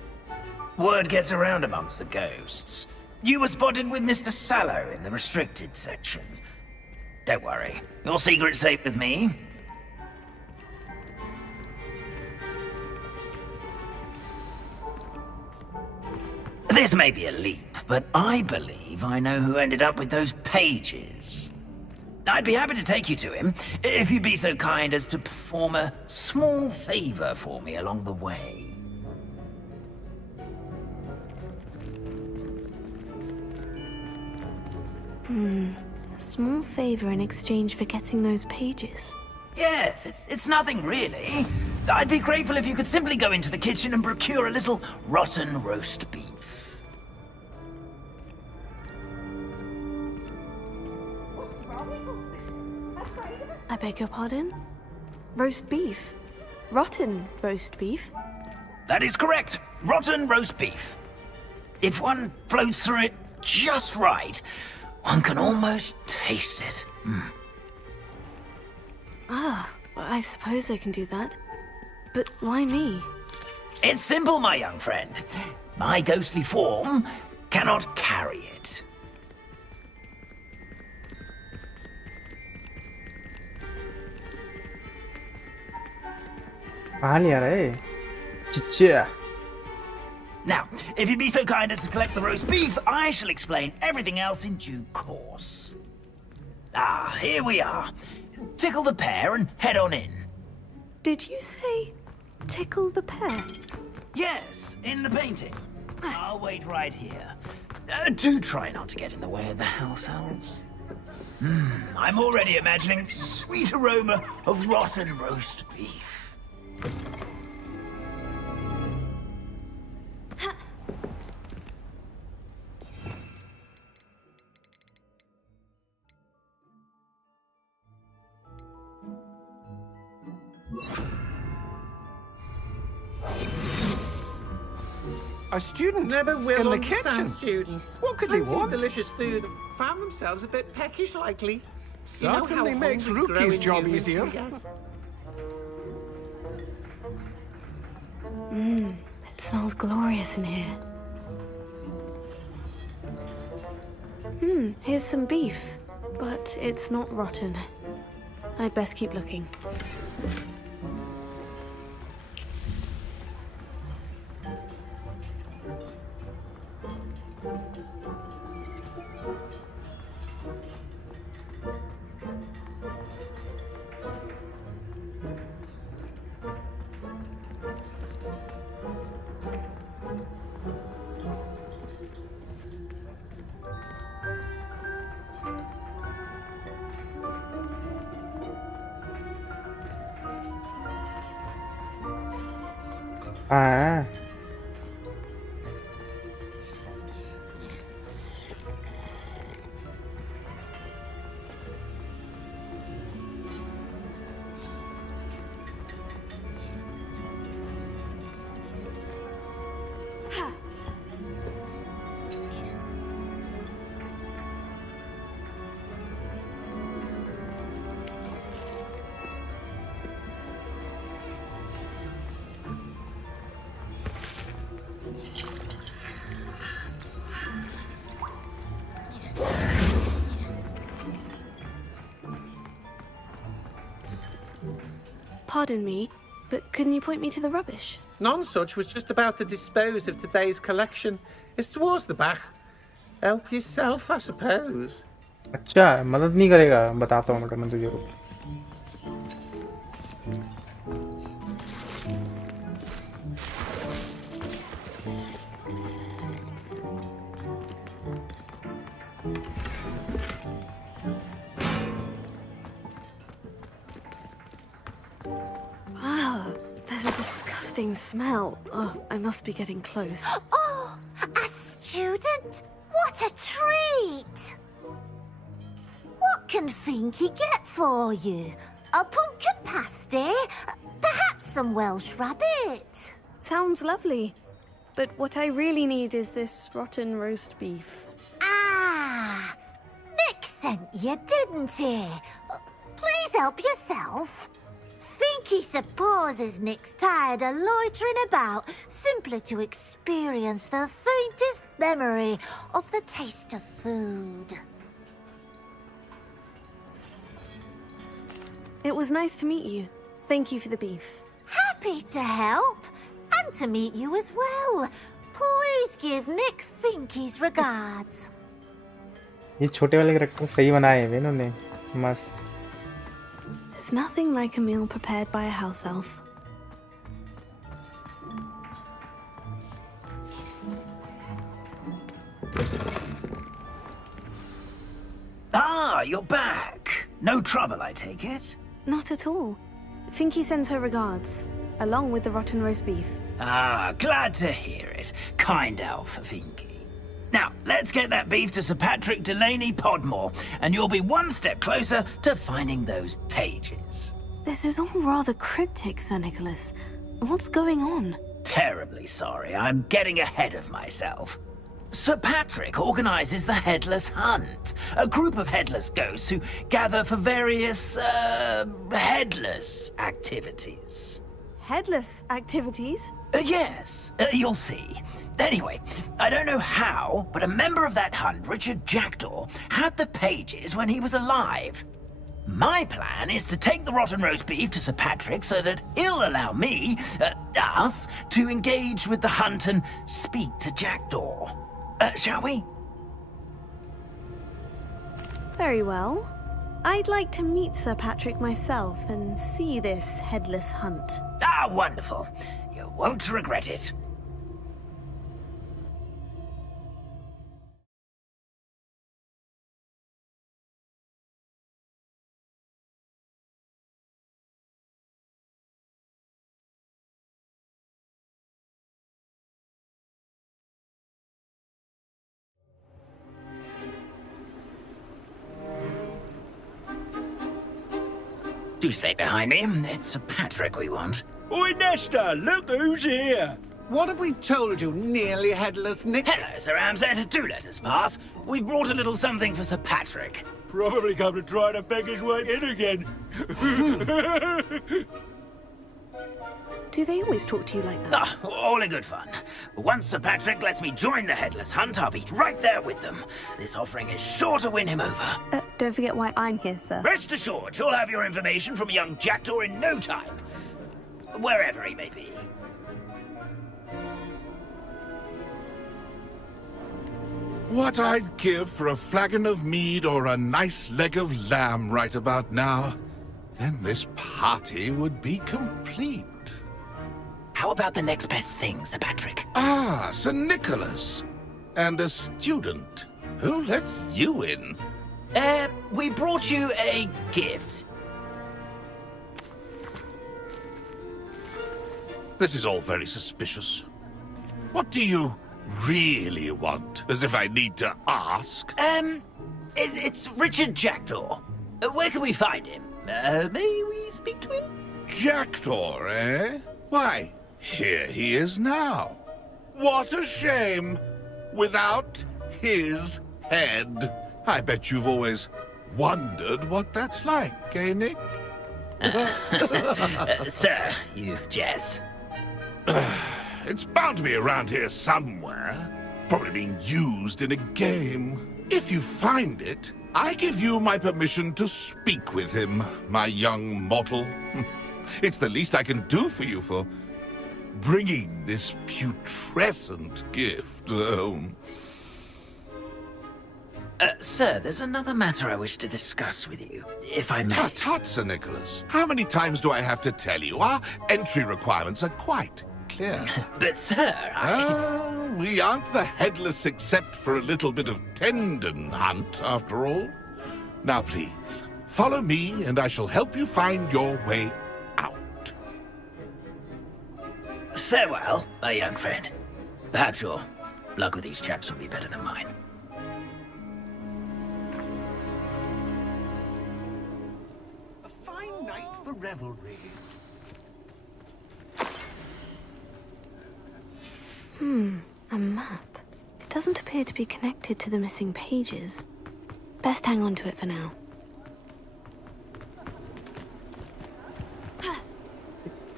Word gets around amongst the ghosts. You were spotted with Mr. Sallow in the restricted section. Don't worry, your secret's safe with me. This may be a leap, but I believe I know who ended up with those pages. I'd be happy to take you to him, if you'd be so kind as to perform a small favor for me along the way. A small favor in exchange for getting those pages. Yes, it's nothing really. I'd be grateful if you could simply go into the kitchen and procure a little rotten roast beef. I beg your pardon? Roast beef? Rotten roast beef? That is correct. Rotten roast beef. If one floats through it just right, one can almost taste it. Ah, I suppose I can do that. But why me? It's simple, my young friend. My ghostly form cannot carry it. कहाँ ले आ रहा है? चिच्चिया। Now, if you'd be so kind as to collect the roast beef, I shall explain everything else in due course. Ah, here we are. Tickle the pear and head on in. Did you say tickle the pear? Yes, in the painting. I'll wait right here. Do try not to get in the way of the house elves. I'm already imagining the sweet aroma of rotten roast beef. A student Never will in the understand kitchen. students. What could they Fancy want? delicious food. Found themselves a bit peckish, likely. You know how Certainly makes hungry Rookie's growing job humans easier. can get. It smells glorious in here. Here's some beef, but it's not rotten. I'd best keep looking. हाँ Pardon me, But couldn't you point me to the rubbish? Nonsuch was just about to dispose of today's collection. It's towards the back. Help yourself, I suppose. अच्छा मदद नहीं करेगा बताता हूँ मैं तुझे रुक There's a disgusting smell. Oh, I must be getting close. Oh, a student? What a treat! What can Finky get for you? A pumpkin pasty? Perhaps some Welsh rabbit? Sounds lovely. But what I really need is this rotten roast beef. Ah, Nick sent you, didn't he? Please help yourself. Finky supposes Nick's tired of loitering about simply to experience the faintest memory of the taste of food. It was nice to meet you. Thank you for the beef. Happy to help, and to meet you as well. Please give Nick Finky's regards. ये छोटे वाले character सही बनाए हैं इन्होंने मस्त There's nothing like a meal prepared by a house elf. Ah, you're back. No trouble, I take it? Not at all. Finky sends her regards, along with the rotten roast beef. Ah, glad to hear it. Kind elf, Finky. Now, let's get that beef to Sir Patrick Delaney Podmore, and you'll be one step closer to finding those pages. This is all rather cryptic, Sir Nicholas. What's going on? Terribly sorry, I'm getting ahead of myself. Sir Patrick organizes the Headless Hunt, a group of headless ghosts who gather for various, headless activities. Headless activities? Yes, you'll see. Anyway, I don't know how, but a member of that hunt, Richard Jackdaw, had the pages when he was alive. My plan is to take the rotten roast beef to Sir Patrick so that he'll allow me, us, to engage with the hunt and speak to Jackdaw. Shall we? Very well. I'd like to meet Sir Patrick myself and see this headless hunt. Ah, wonderful. You won't regret it. Do stay behind me. It's Sir Patrick we want. Oi, Nesta, look who's here. What have we told you, nearly headless Nick? Hello, Sir Ramsay. Do let us pass. We've brought a little something for Sir Patrick. Probably come to try to beg his way in again. Do they always talk to you like that? Ah, all in good fun. Once Sir Patrick lets me join the Headless Hunt, I'll be right there with them. This offering is sure to win him over. Don't forget why I'm here, sir. Rest assured, you'll have your information from young Jackdaw in no time. Wherever he may be. What I'd give for a flagon of mead or a nice leg of lamb right about now. Then this party would be complete. How about the next best thing, Sir Patrick? Ah, Sir Nicholas. And a student. Who let you in? We brought you a gift. This is all very suspicious. What do you really want? As if I need to ask. It's Richard Jackdaw. Where can we find him? May we speak to him? Jackdaw, eh? Why, here he is now. What a shame. Without his head. I bet you've always wondered what that's like, eh, Nick? Sir, you jest. It's bound to be around here somewhere. Probably being used in a game. If you find it, I give you my permission to speak with him, my young mortal. It's the least I can do for you for bringing this putrescent gift home. Sir, there's another matter I wish to discuss with you, if I may. Tut, tut, Sir Nicholas. How many times do I have to tell you? Our entry requirements are quite clear. But, sir, we aren't the headless except for a little bit of tendon hunt, after all. Now, please, follow me, and I shall help you find your way out. Farewell, my young friend. Perhaps your luck with these chaps will be better than mine. A fine night for revelry. A map. It doesn't appear to be connected to the missing pages. Best hang on to it for now.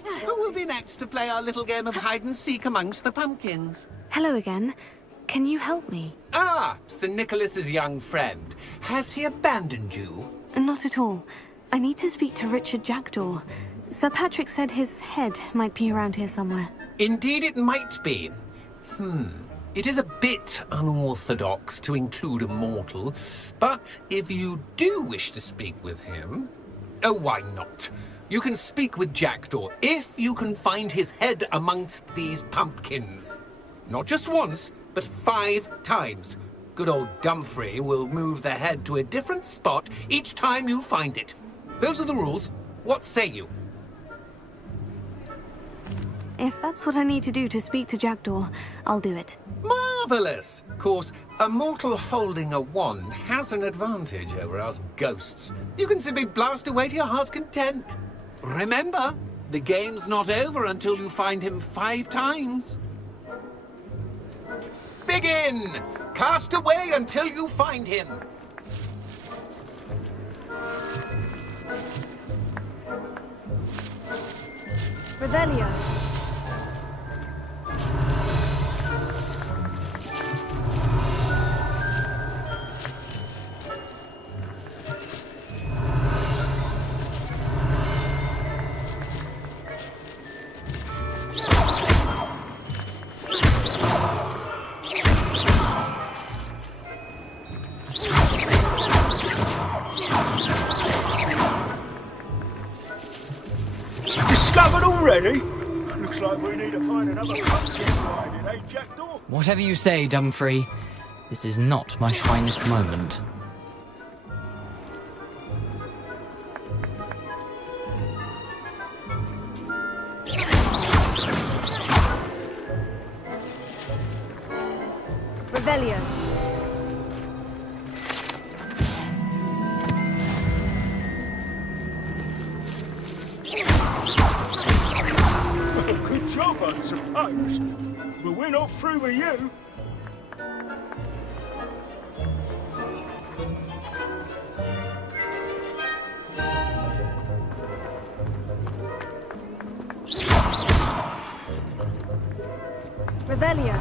Who will be next to play our little game of hide-and-seek amongst the pumpkins? Hello again. Can you help me? Ah, Sir Nicholas's young friend. Has he abandoned you? Not at all. I need to speak to Richard Jackdaw. Sir Patrick said his head might be around here somewhere. Indeed it might be. It is a bit unorthodox to include a mortal, but if you do wish to speak with him... Oh, why not? You can speak with Jackdaw if you can find his head amongst these pumpkins. Not just once, but 5 times. Good old Dumfrey will move the head to a different spot each time you find it. Those are the rules. What say you? If that's what I need to do to speak to Jackdaw, I'll do it. Marvellous! Of course, a mortal holding a wand has an advantage over us ghosts. You can simply blast away to your heart's content. Remember, the game's not over until you find him 5 times. Begin! Cast away until you find him. Revelio. Discovered already? Looks like we need to find another pumpkin hiding, eh, Jackdaw? Whatever you say, Dumfrey. This is not my finest moment. Revelio. Good job, I suppose. But we're not through with you. Revelio.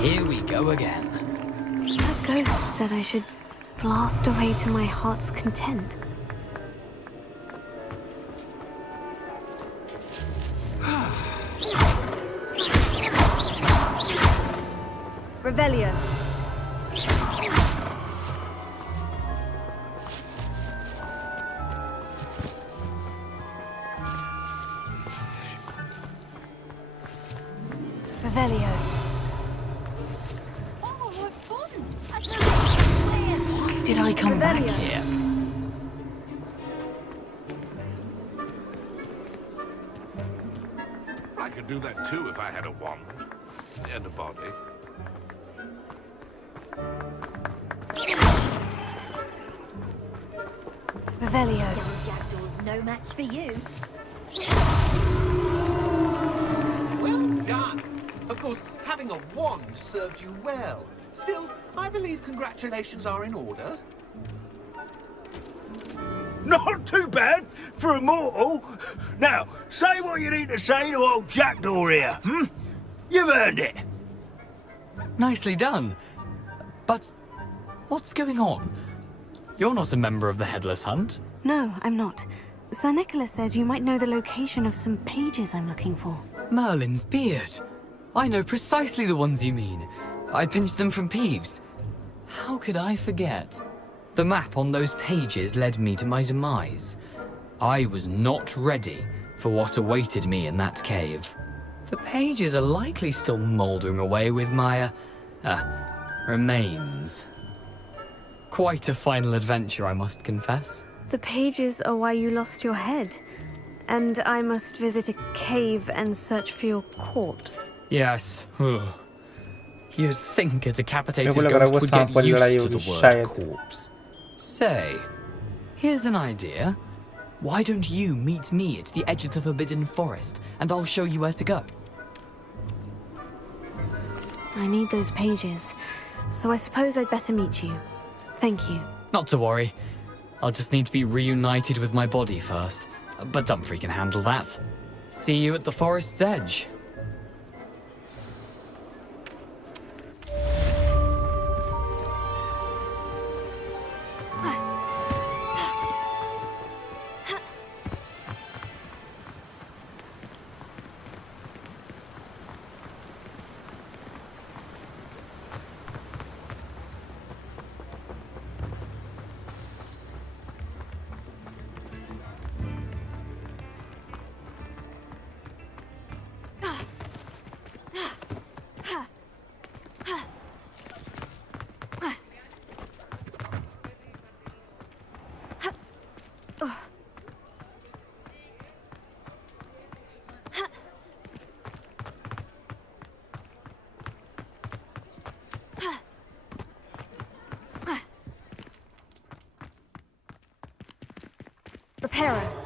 Here we go again. That ghost said I should blast away to my heart's content. Revelio. Revelio. Why did I come back Revelio. here? I could do that too if I had a wand and a body. Revelio. Young Jackdaw's no match for you. Well done. Of course, having a wand served you well. Still, I believe congratulations are in order. Not too bad for a mortal. Now, say what you need to say to old Jackdaw here, You've earned it. Nicely done. But what's going on? You're not a member of the Headless Hunt. No, I'm not. Sir Nicholas said you might know the location of some pages I'm looking for. Merlin's beard. I know precisely the ones you mean. I pinched them from Peeves. How could I forget? The map on those pages led me to my demise. I was not ready for what awaited me in that cave. The pages are likely still mouldering away with my, remains. Quite a final adventure, I must confess. The pages are why you lost your head. And I must visit a cave and search for your corpse. Yes. You'd think a decapitated मेरे को लग रहा है ghost वो would सांप get वाली लड़ाई used to होगी the word शायद. corpse. Say, here's an idea. Why don't you meet me at the edge of the Forbidden Forest, and I'll show you where to go? I need those pages, so I suppose I'd better meet you. Thank you. Not to worry. I'll just need to be reunited with my body first. But Dumfrey can handle that. See you at the forest's edge. Reparo.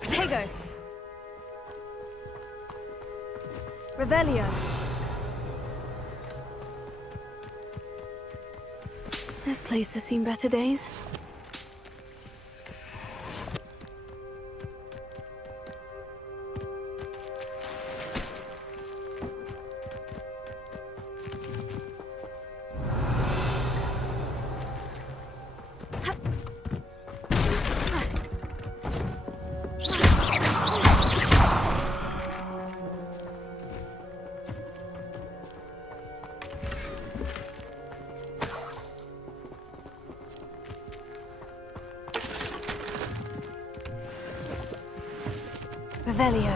Protego. Revelio. This place has seen better days. Revelio.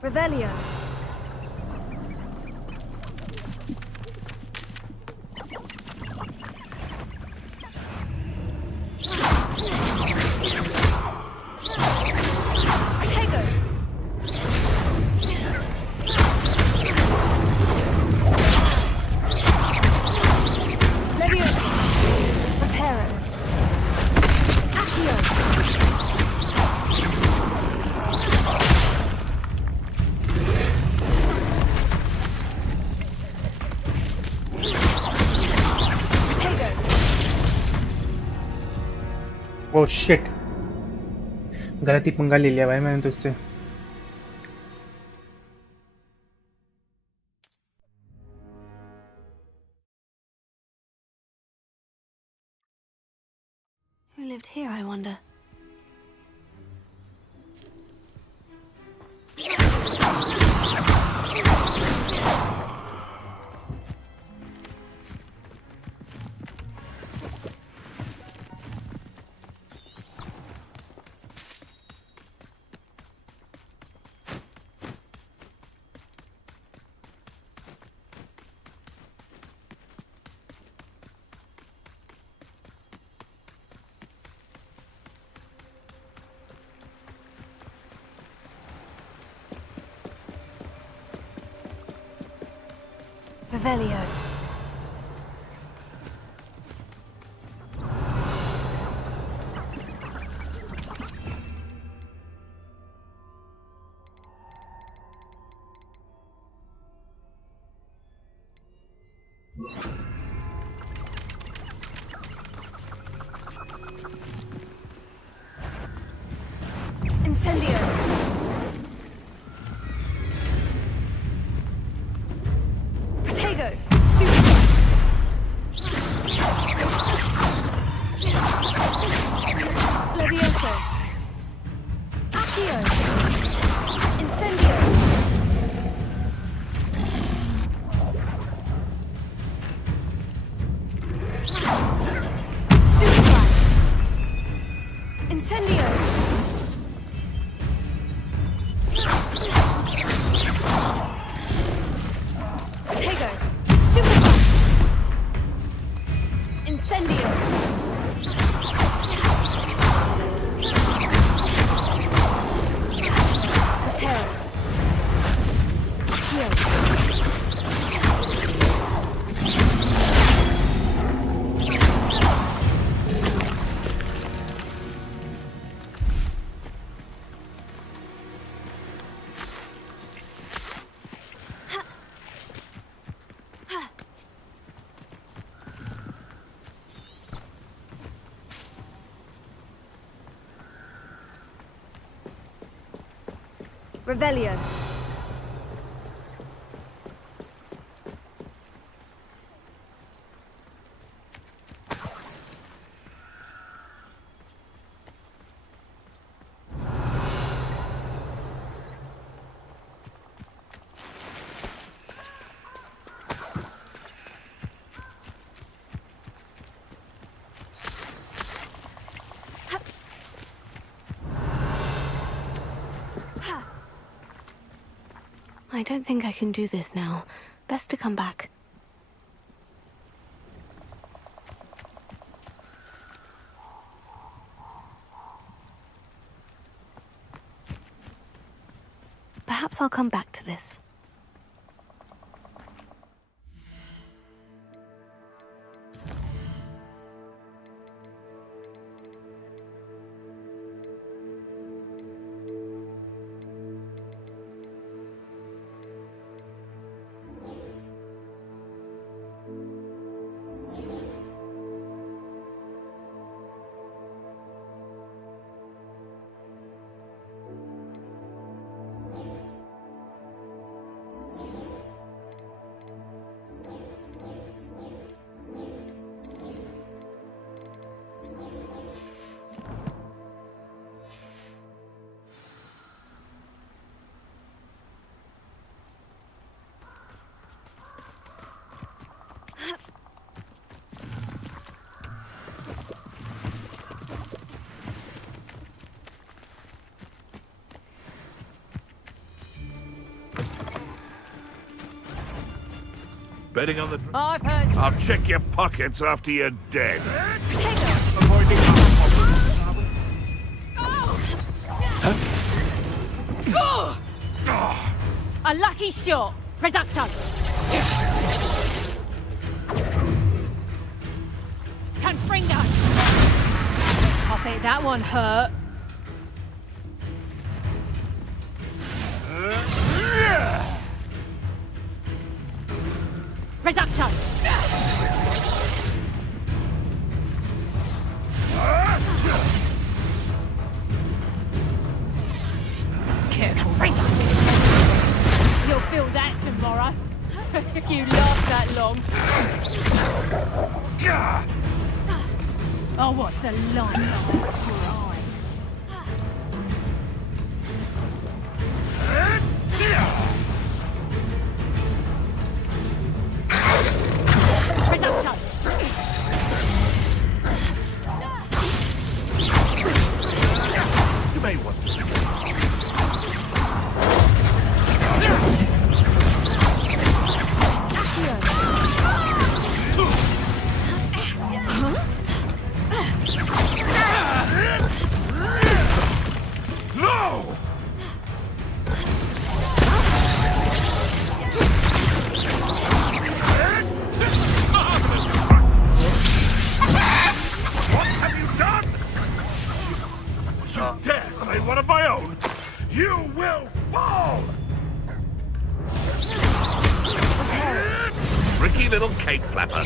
Revelio. Oh shit, गलती पंगा ले लिया भाई मैंने तो इससे। Who lived here, I wonder? Revelio. Incendio. Protego. Levioso. Accio. Incendio. Stupefy. Incendio. Protego. Stupefy. Incendio. Revelio. I don't think I can do this now. Best to come back. Perhaps I'll come back to this. Betting on the... I've heard. I'll check your pockets after you're dead. A lucky shot. Reducto. Confringo. I bet that one hurt. Reducto. careful. You'll feel that tomorrow. If you last that long. Oh, what's the light of your eye? Reducto. You may want to. No! What have you done? You dare slay one of my own? You will fall! Tricky little cake flapper.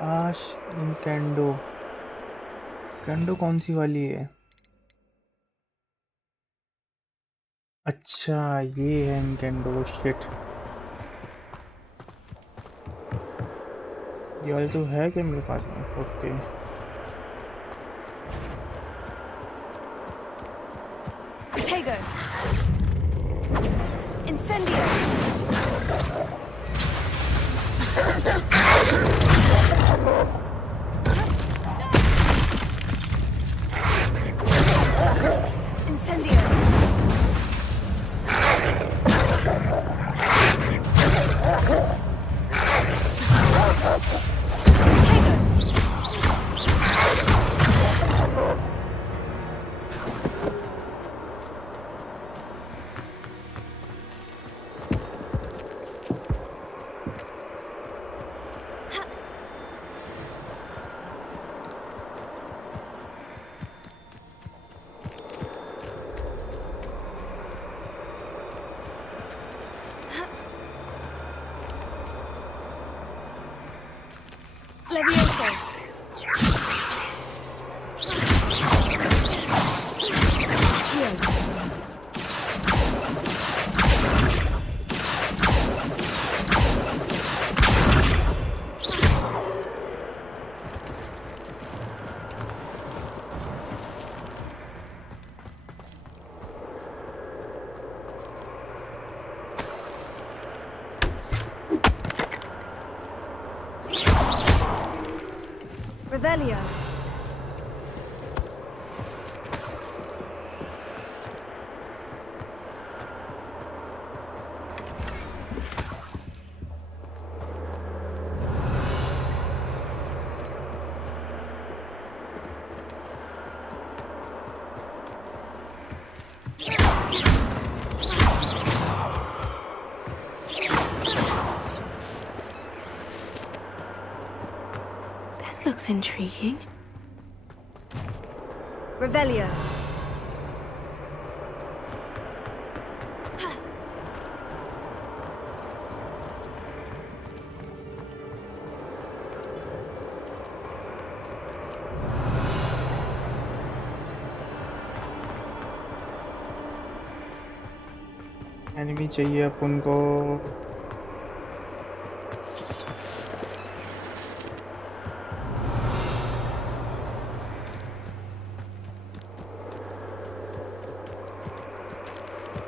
आश can do can do कौन सी वाली है? अच्छा ये है can do. Shit, ये वाली तो है क्या मेरे पास में? Okay Protego. Incendio. Incendio. Levioso. Revelio. This looks intriguing. Revelio. Enemy चाहिए अपन को।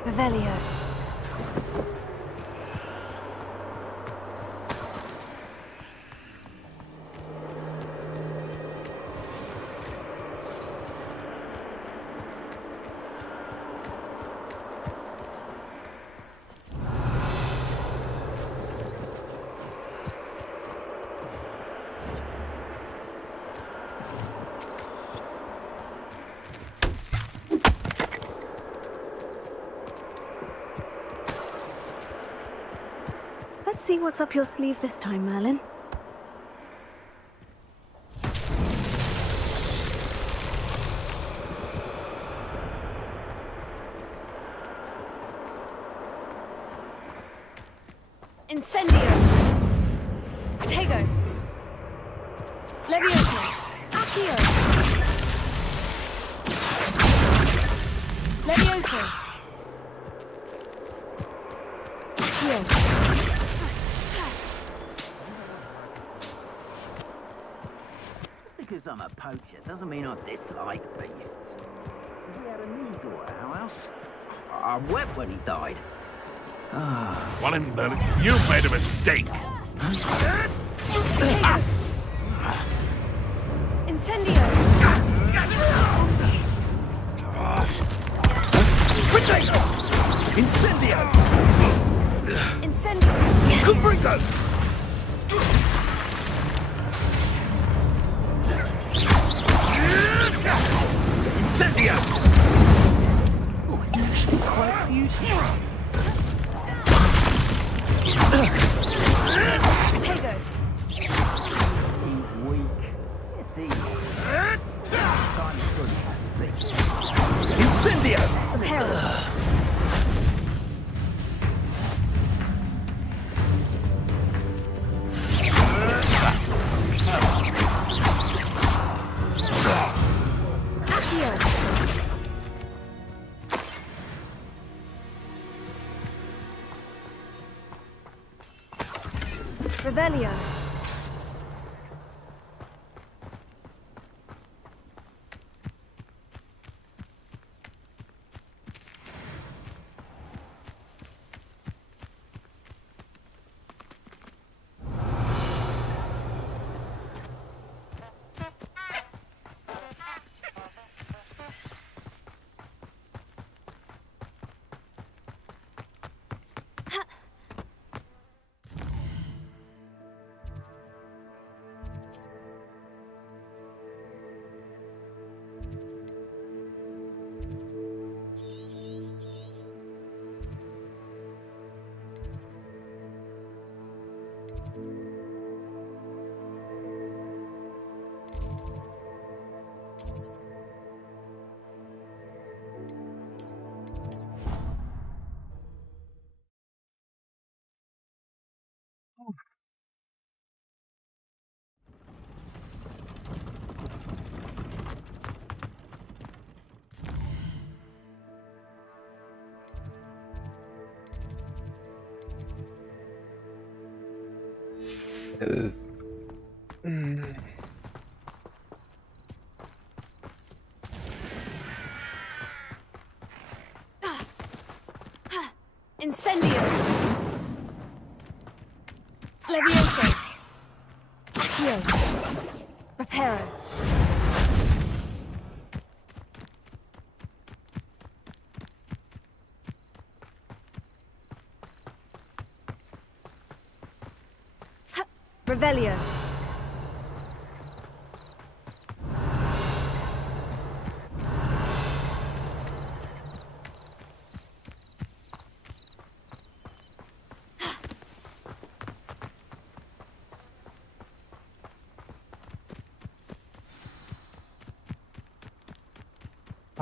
Revelio. Let's see what's up your sleeve this time, Merlin. Incendio. Protego. Levioso. Accio. Levioso. Accio. Because I'm a poacher doesn't mean I dislike beasts. We had a needle at our house. I wept when he died. Wallenberg, you've made a mistake. Incendio. Incendio! Incendio. Confringo! Incendio! Oh, it's actually quite beautiful. Protego. He's weak. Incendio! Prepare. Revelio. Incendio. Levioso. Accio. Reparo. Revelio.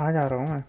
आ जा रहा हूँ मैं।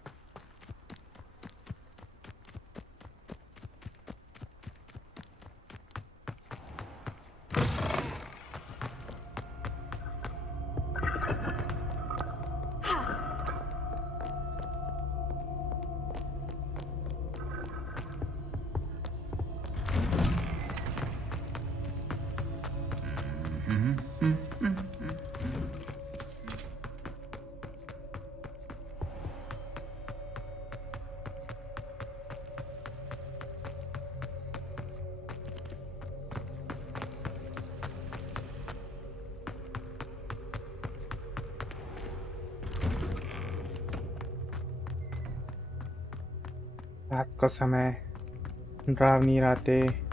रात का समय, डरावनी रातें।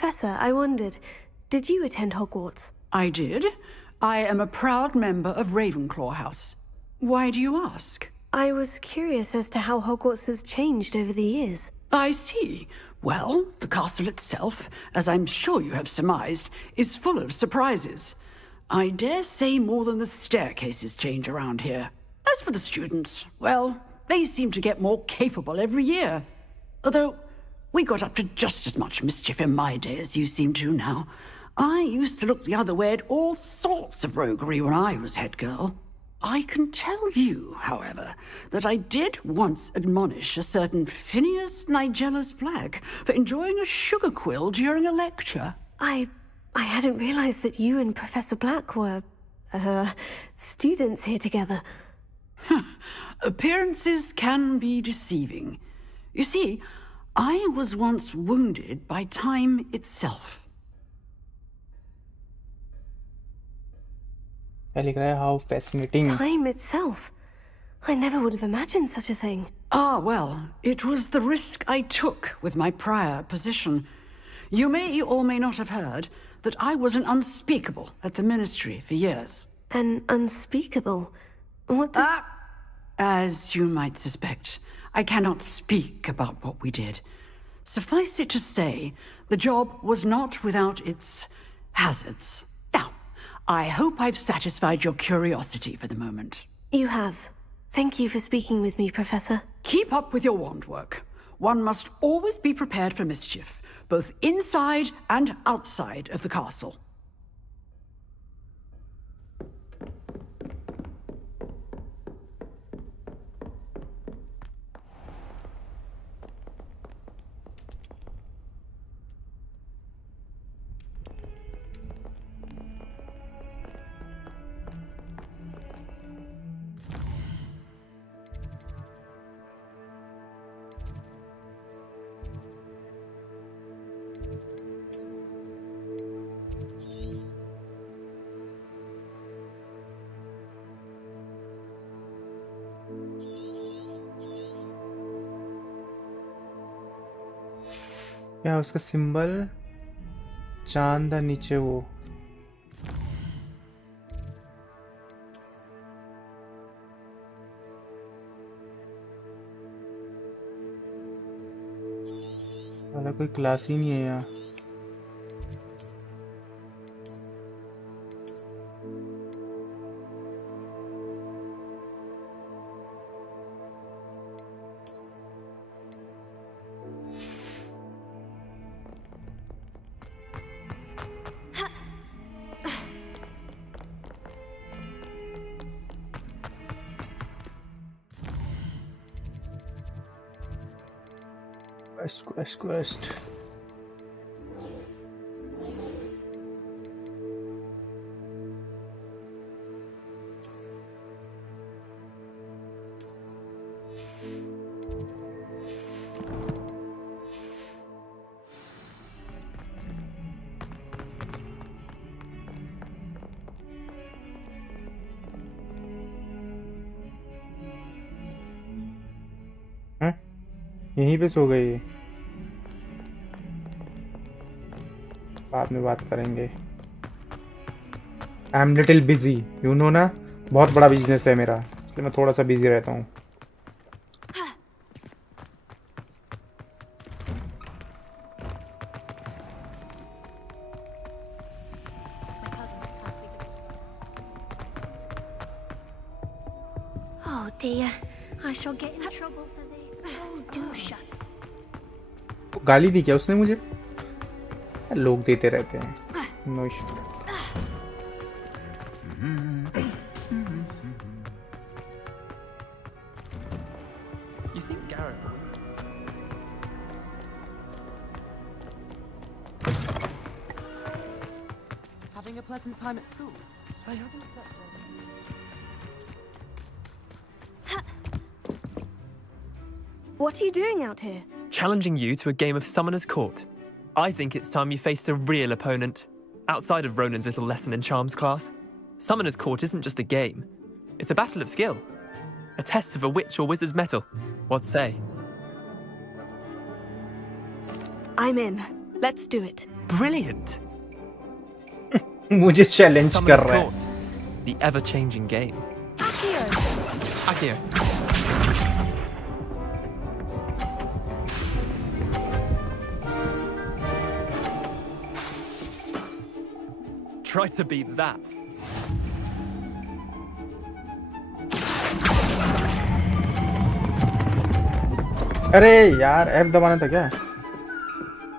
Professor, I wondered, did you attend Hogwarts? I did. I am a proud member of Ravenclaw House. Why do you ask? I was curious as to how Hogwarts has changed over the years. I see. Well, the castle itself, as I'm sure you have surmised, is full of surprises. I dare say more than the staircases change around here. As for the students, well, they seem to get more capable every year. Although, we got up to just as much mischief in my day as you seem to now. I used to look the other way at all sorts of roguery when I was head girl. I can tell you, however, that I did once admonish a certain Phineas Nigellus Black for enjoying a sugar quill during a lecture. I hadn't realized that you and Professor Black were, students here together. Appearances can be deceiving. You see, I was once wounded by time itself. How fascinating. Time itself? I never would have imagined such a thing. Ah, well, it was the risk I took with my prior position. You may or may not have heard that I was an unspeakable at the Ministry for years. An unspeakable? What does... As you might suspect, I cannot speak about what we did. Suffice it to say, the job was not without its hazards. Now, I hope I've satisfied your curiosity for the moment. You have. Thank you for speaking with me, Professor. Keep up with your wand work. One must always be prepared for mischief, both inside and outside of the castle. क्या उसका symbol चांद है नीचे वो वाला कोई class ही नहीं है यहाँ Quest. यहीं पे सो गई है बाद में बात करेंगे I am little busy you know ना बहुत बड़ा बिजनेस है मेरा इसलिए मैं थोड़ा सा बिजी रहता हूँ Oh dear, I shall get in trouble for this. Oh, do shut. गाली दी क्या उसने मुझे लोग देते रहते हैं no issue You think Garrett Having a pleasant time at school? I haven't slept well. What are you doing out here? challenging you to a game of Summoner's Court. I think it's time you faced a real opponent, outside of Ronan's little lesson in charms class. Summoner's Court isn't just a game. It's a battle of skill. A test of a witch or wizard's mettle. What say? I'm in. Let's do it. Brilliant. मुझे challenge Summon कर is रहा है. caught. The ever-changing game. Akio. Try to beat that. अरे यार F दबाना था क्या?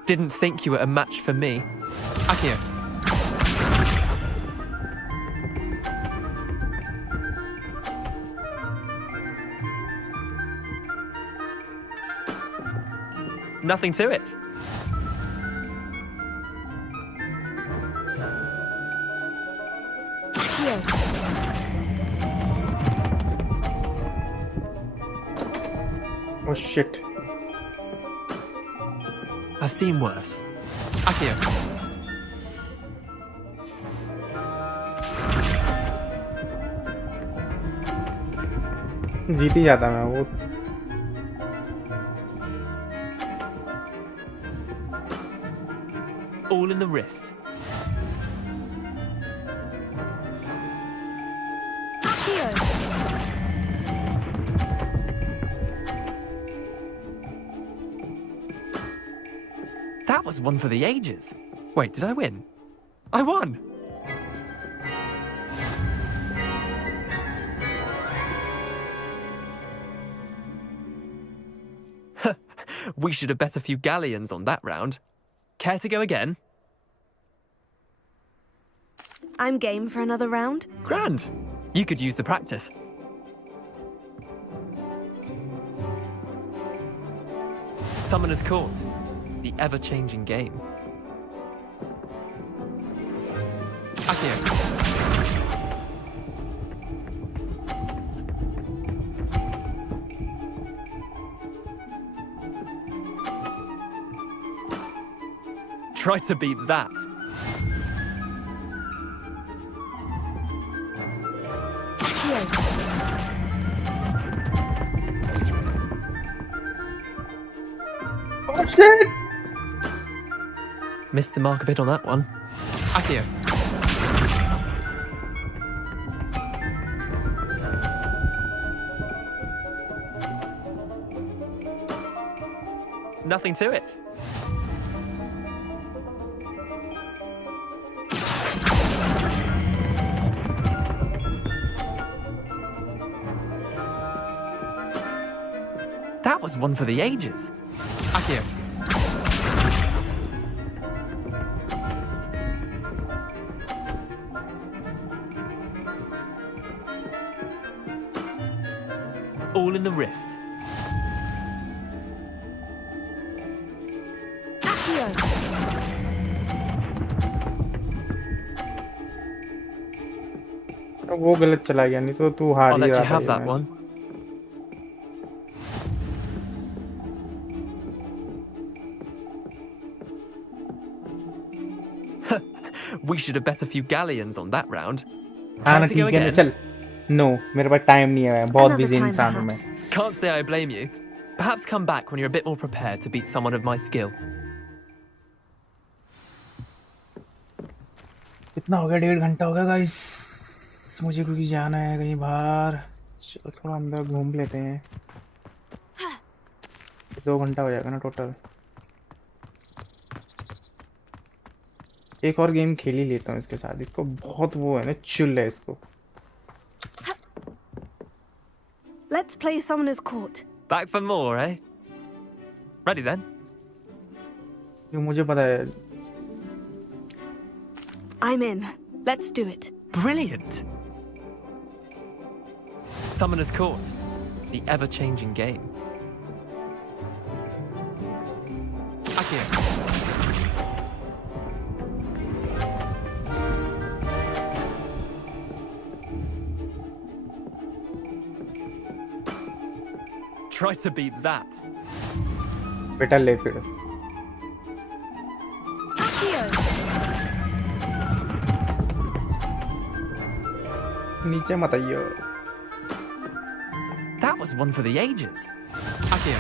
Didn't think you were a match for me. Akio. Nothing to it. Oh shit. I've seen worse. Akio. जीत ही जाता मैं वो. All in the wrist. That was one for the ages. Wait, did I win? I won! We should have bet a few galleons on that round. Care to go again? I'm game for another round. Grand. You could use the practice. Summoner's Court. The ever-changing game. Akio. Try to beat that. Oh shit! Missed the mark a bit on that one. Akio. Nothing to it. That was one for the ages. Akio. All in the wrist. वो गलत चला गया नहीं तो तू हार I'll he let you रहा था have ये that match. one. We should have bet a few galleons on that round. हाँ ना Care to go ठीक है ना again? चल. No, मेरे पास टाइम नहीं है मैं बहुत बिजी इंसान हूँ मैं. Can't say I blame you. Perhaps come back when you're a bit more prepared to beat someone of my skill. इतना हो गया 1.5 घंटा हो गया गाइस. मुझे क्योंकि जाना है कहीं बाहर. चलो थोड़ा अंदर घूम लेते हैं. 2 घंटा हो जाएगा ना टोटल. एक और गेम खेल ही लेता हूँ इसके साथ. इसको बहुत वो है ना चुल है इसको. Let's play Summoner's Court. Back for more, eh? Ready then? ये मुझे पता है. I'm in. Let's do it. Brilliant. Summoner's Court. The ever-changing game. Akio. Try to beat that. बेटा ले फिर. नीचे मत आइयो. That was one for the ages. Akio.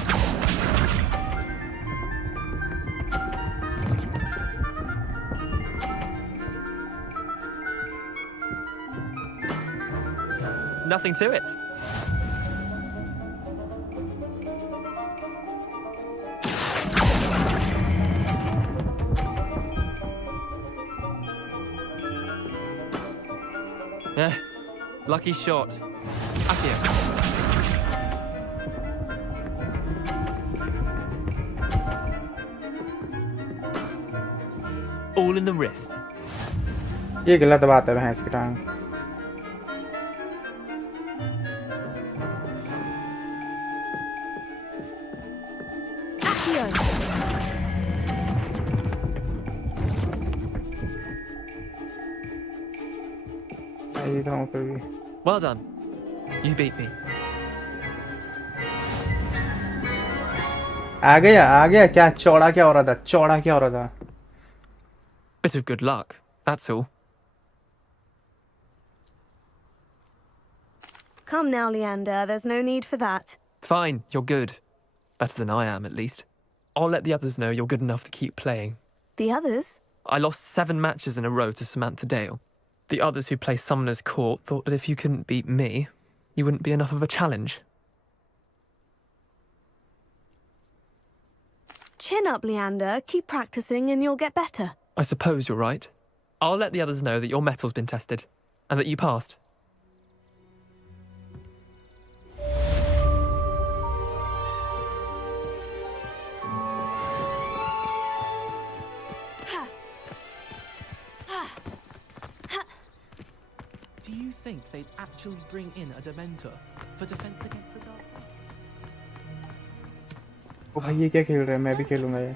Nothing to it. Yeah, lucky shot. Up here. All in the wrist. ये गलत बात है भैंस की टांग। Well done. You beat me. आ गया क्या चौड़ा क्या हो रहा था? चौड़ा क्या हो रहा था? Bit of good luck, that's all. Come now, Leander. There's no need for that. Fine, you're good. Better than I am, at least. I'll let the others know you're good enough to keep playing. The others? I lost 7 matches in a row to Samantha Dale. The others who play Summoner's Court thought that if you couldn't beat me, you wouldn't be enough of a challenge. Chin up, Leander. Keep practicing and you'll get better. I suppose you're right. I'll let the others know that your metal's been tested, and that you passed. Do you think they'd actually bring in a Dementor for defense against the dark? ओ भाई ये क्या खेल रहा है? मैं भी खेलूंगा ये।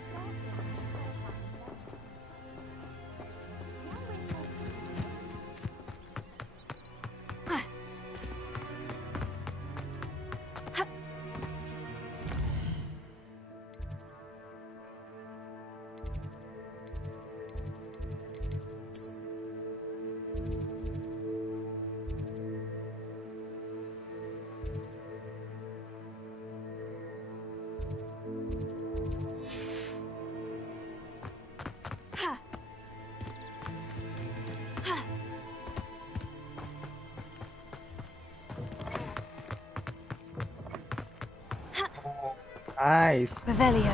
Nice. Revelio.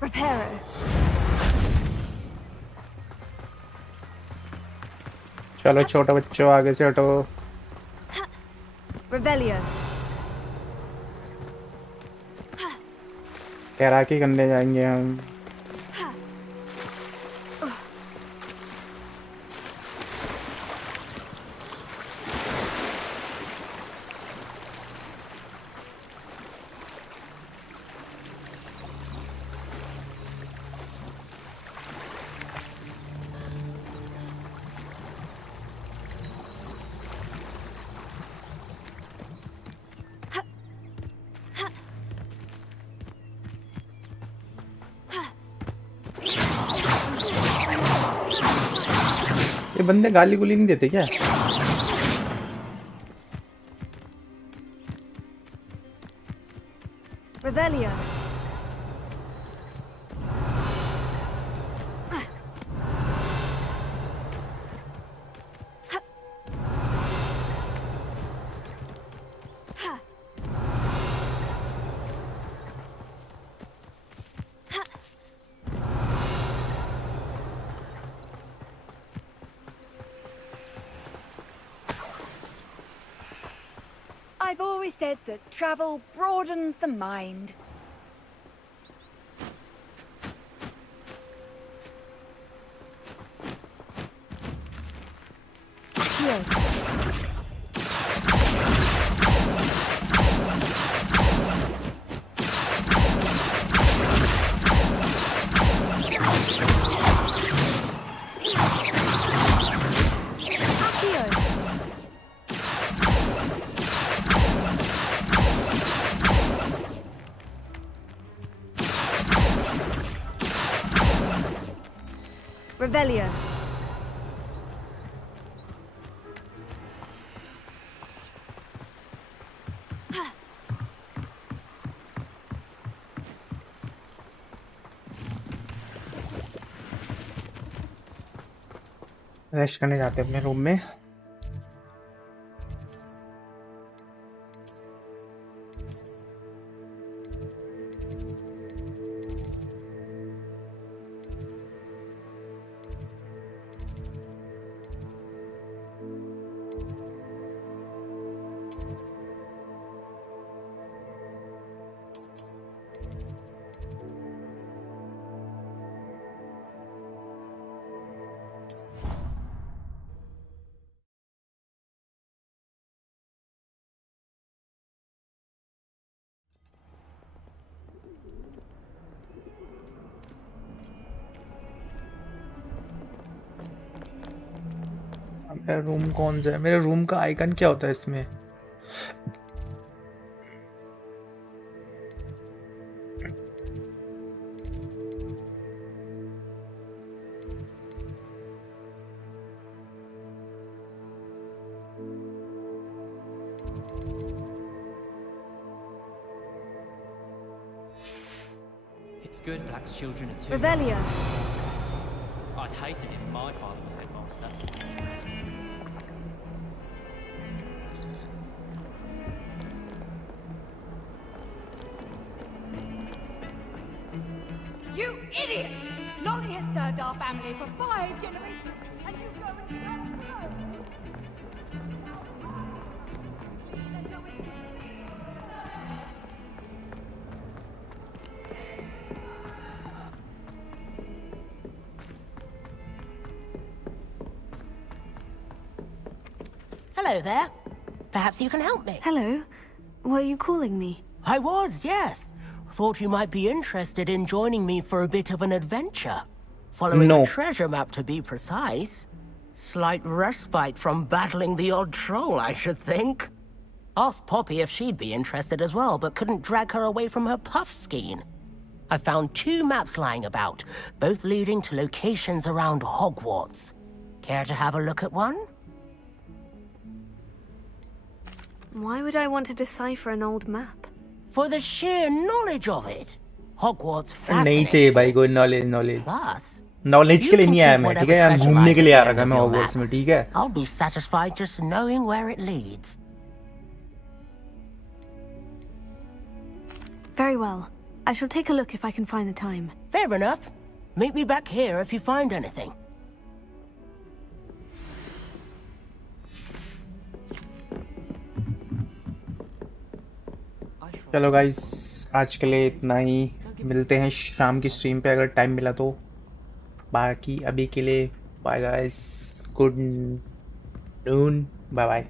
Reparo. चलो छोटे बच्चों आगे से हटो। Revelio. तैराकी करने जाएंगे हम। ये बंदे गाली गुली नहीं देते क्या? Revelio. I've always said that travel broadens the mind. Here. Revelio. Rest करने जाते हैं अपने रूम में। मेरा रूम कौन सा है? मेरे रूम का आइकन क्या होता है इसमें? It's good Black's children are too. Revelia. I'd hate it if my father was headmaster. You idiot! Lolly has served our family for 5 generations, and you go and Hello there. Perhaps you can help me. Hello. Were you calling me? I was, yes. Thought you might be interested in joining me for a bit of an adventure. Following No. a treasure map, to be precise. Slight respite from battling the odd troll, I should think. Asked Poppy if she'd be interested as well, but couldn't drag her away from her puff skein. I found 2 maps lying about, both leading to locations around Hogwarts. Care to have a look at one? Why would I want to decipher an old map? For the sheer knowledge of it. Hogwarts नहीं fascinates चाहिए me. भाई कोई knowledge Plus, knowledge के लिए नहीं आया मैं, ठीक है? यहाँ treasure घूमने lies के at लिए the आ end रखा of मैं your हॉगवर्ट्स map. में, ठीक है? I'll be satisfied just knowing where it leads. Very well. I shall take a look if I can find the time. Fair enough. Meet me back here if you find anything. चलो guys, आज के लिए इतना ही। मिलते हैं शाम की stream पे अगर टाइम मिला तो। बाकी अभी के लिए bye guys, good noon, bye bye.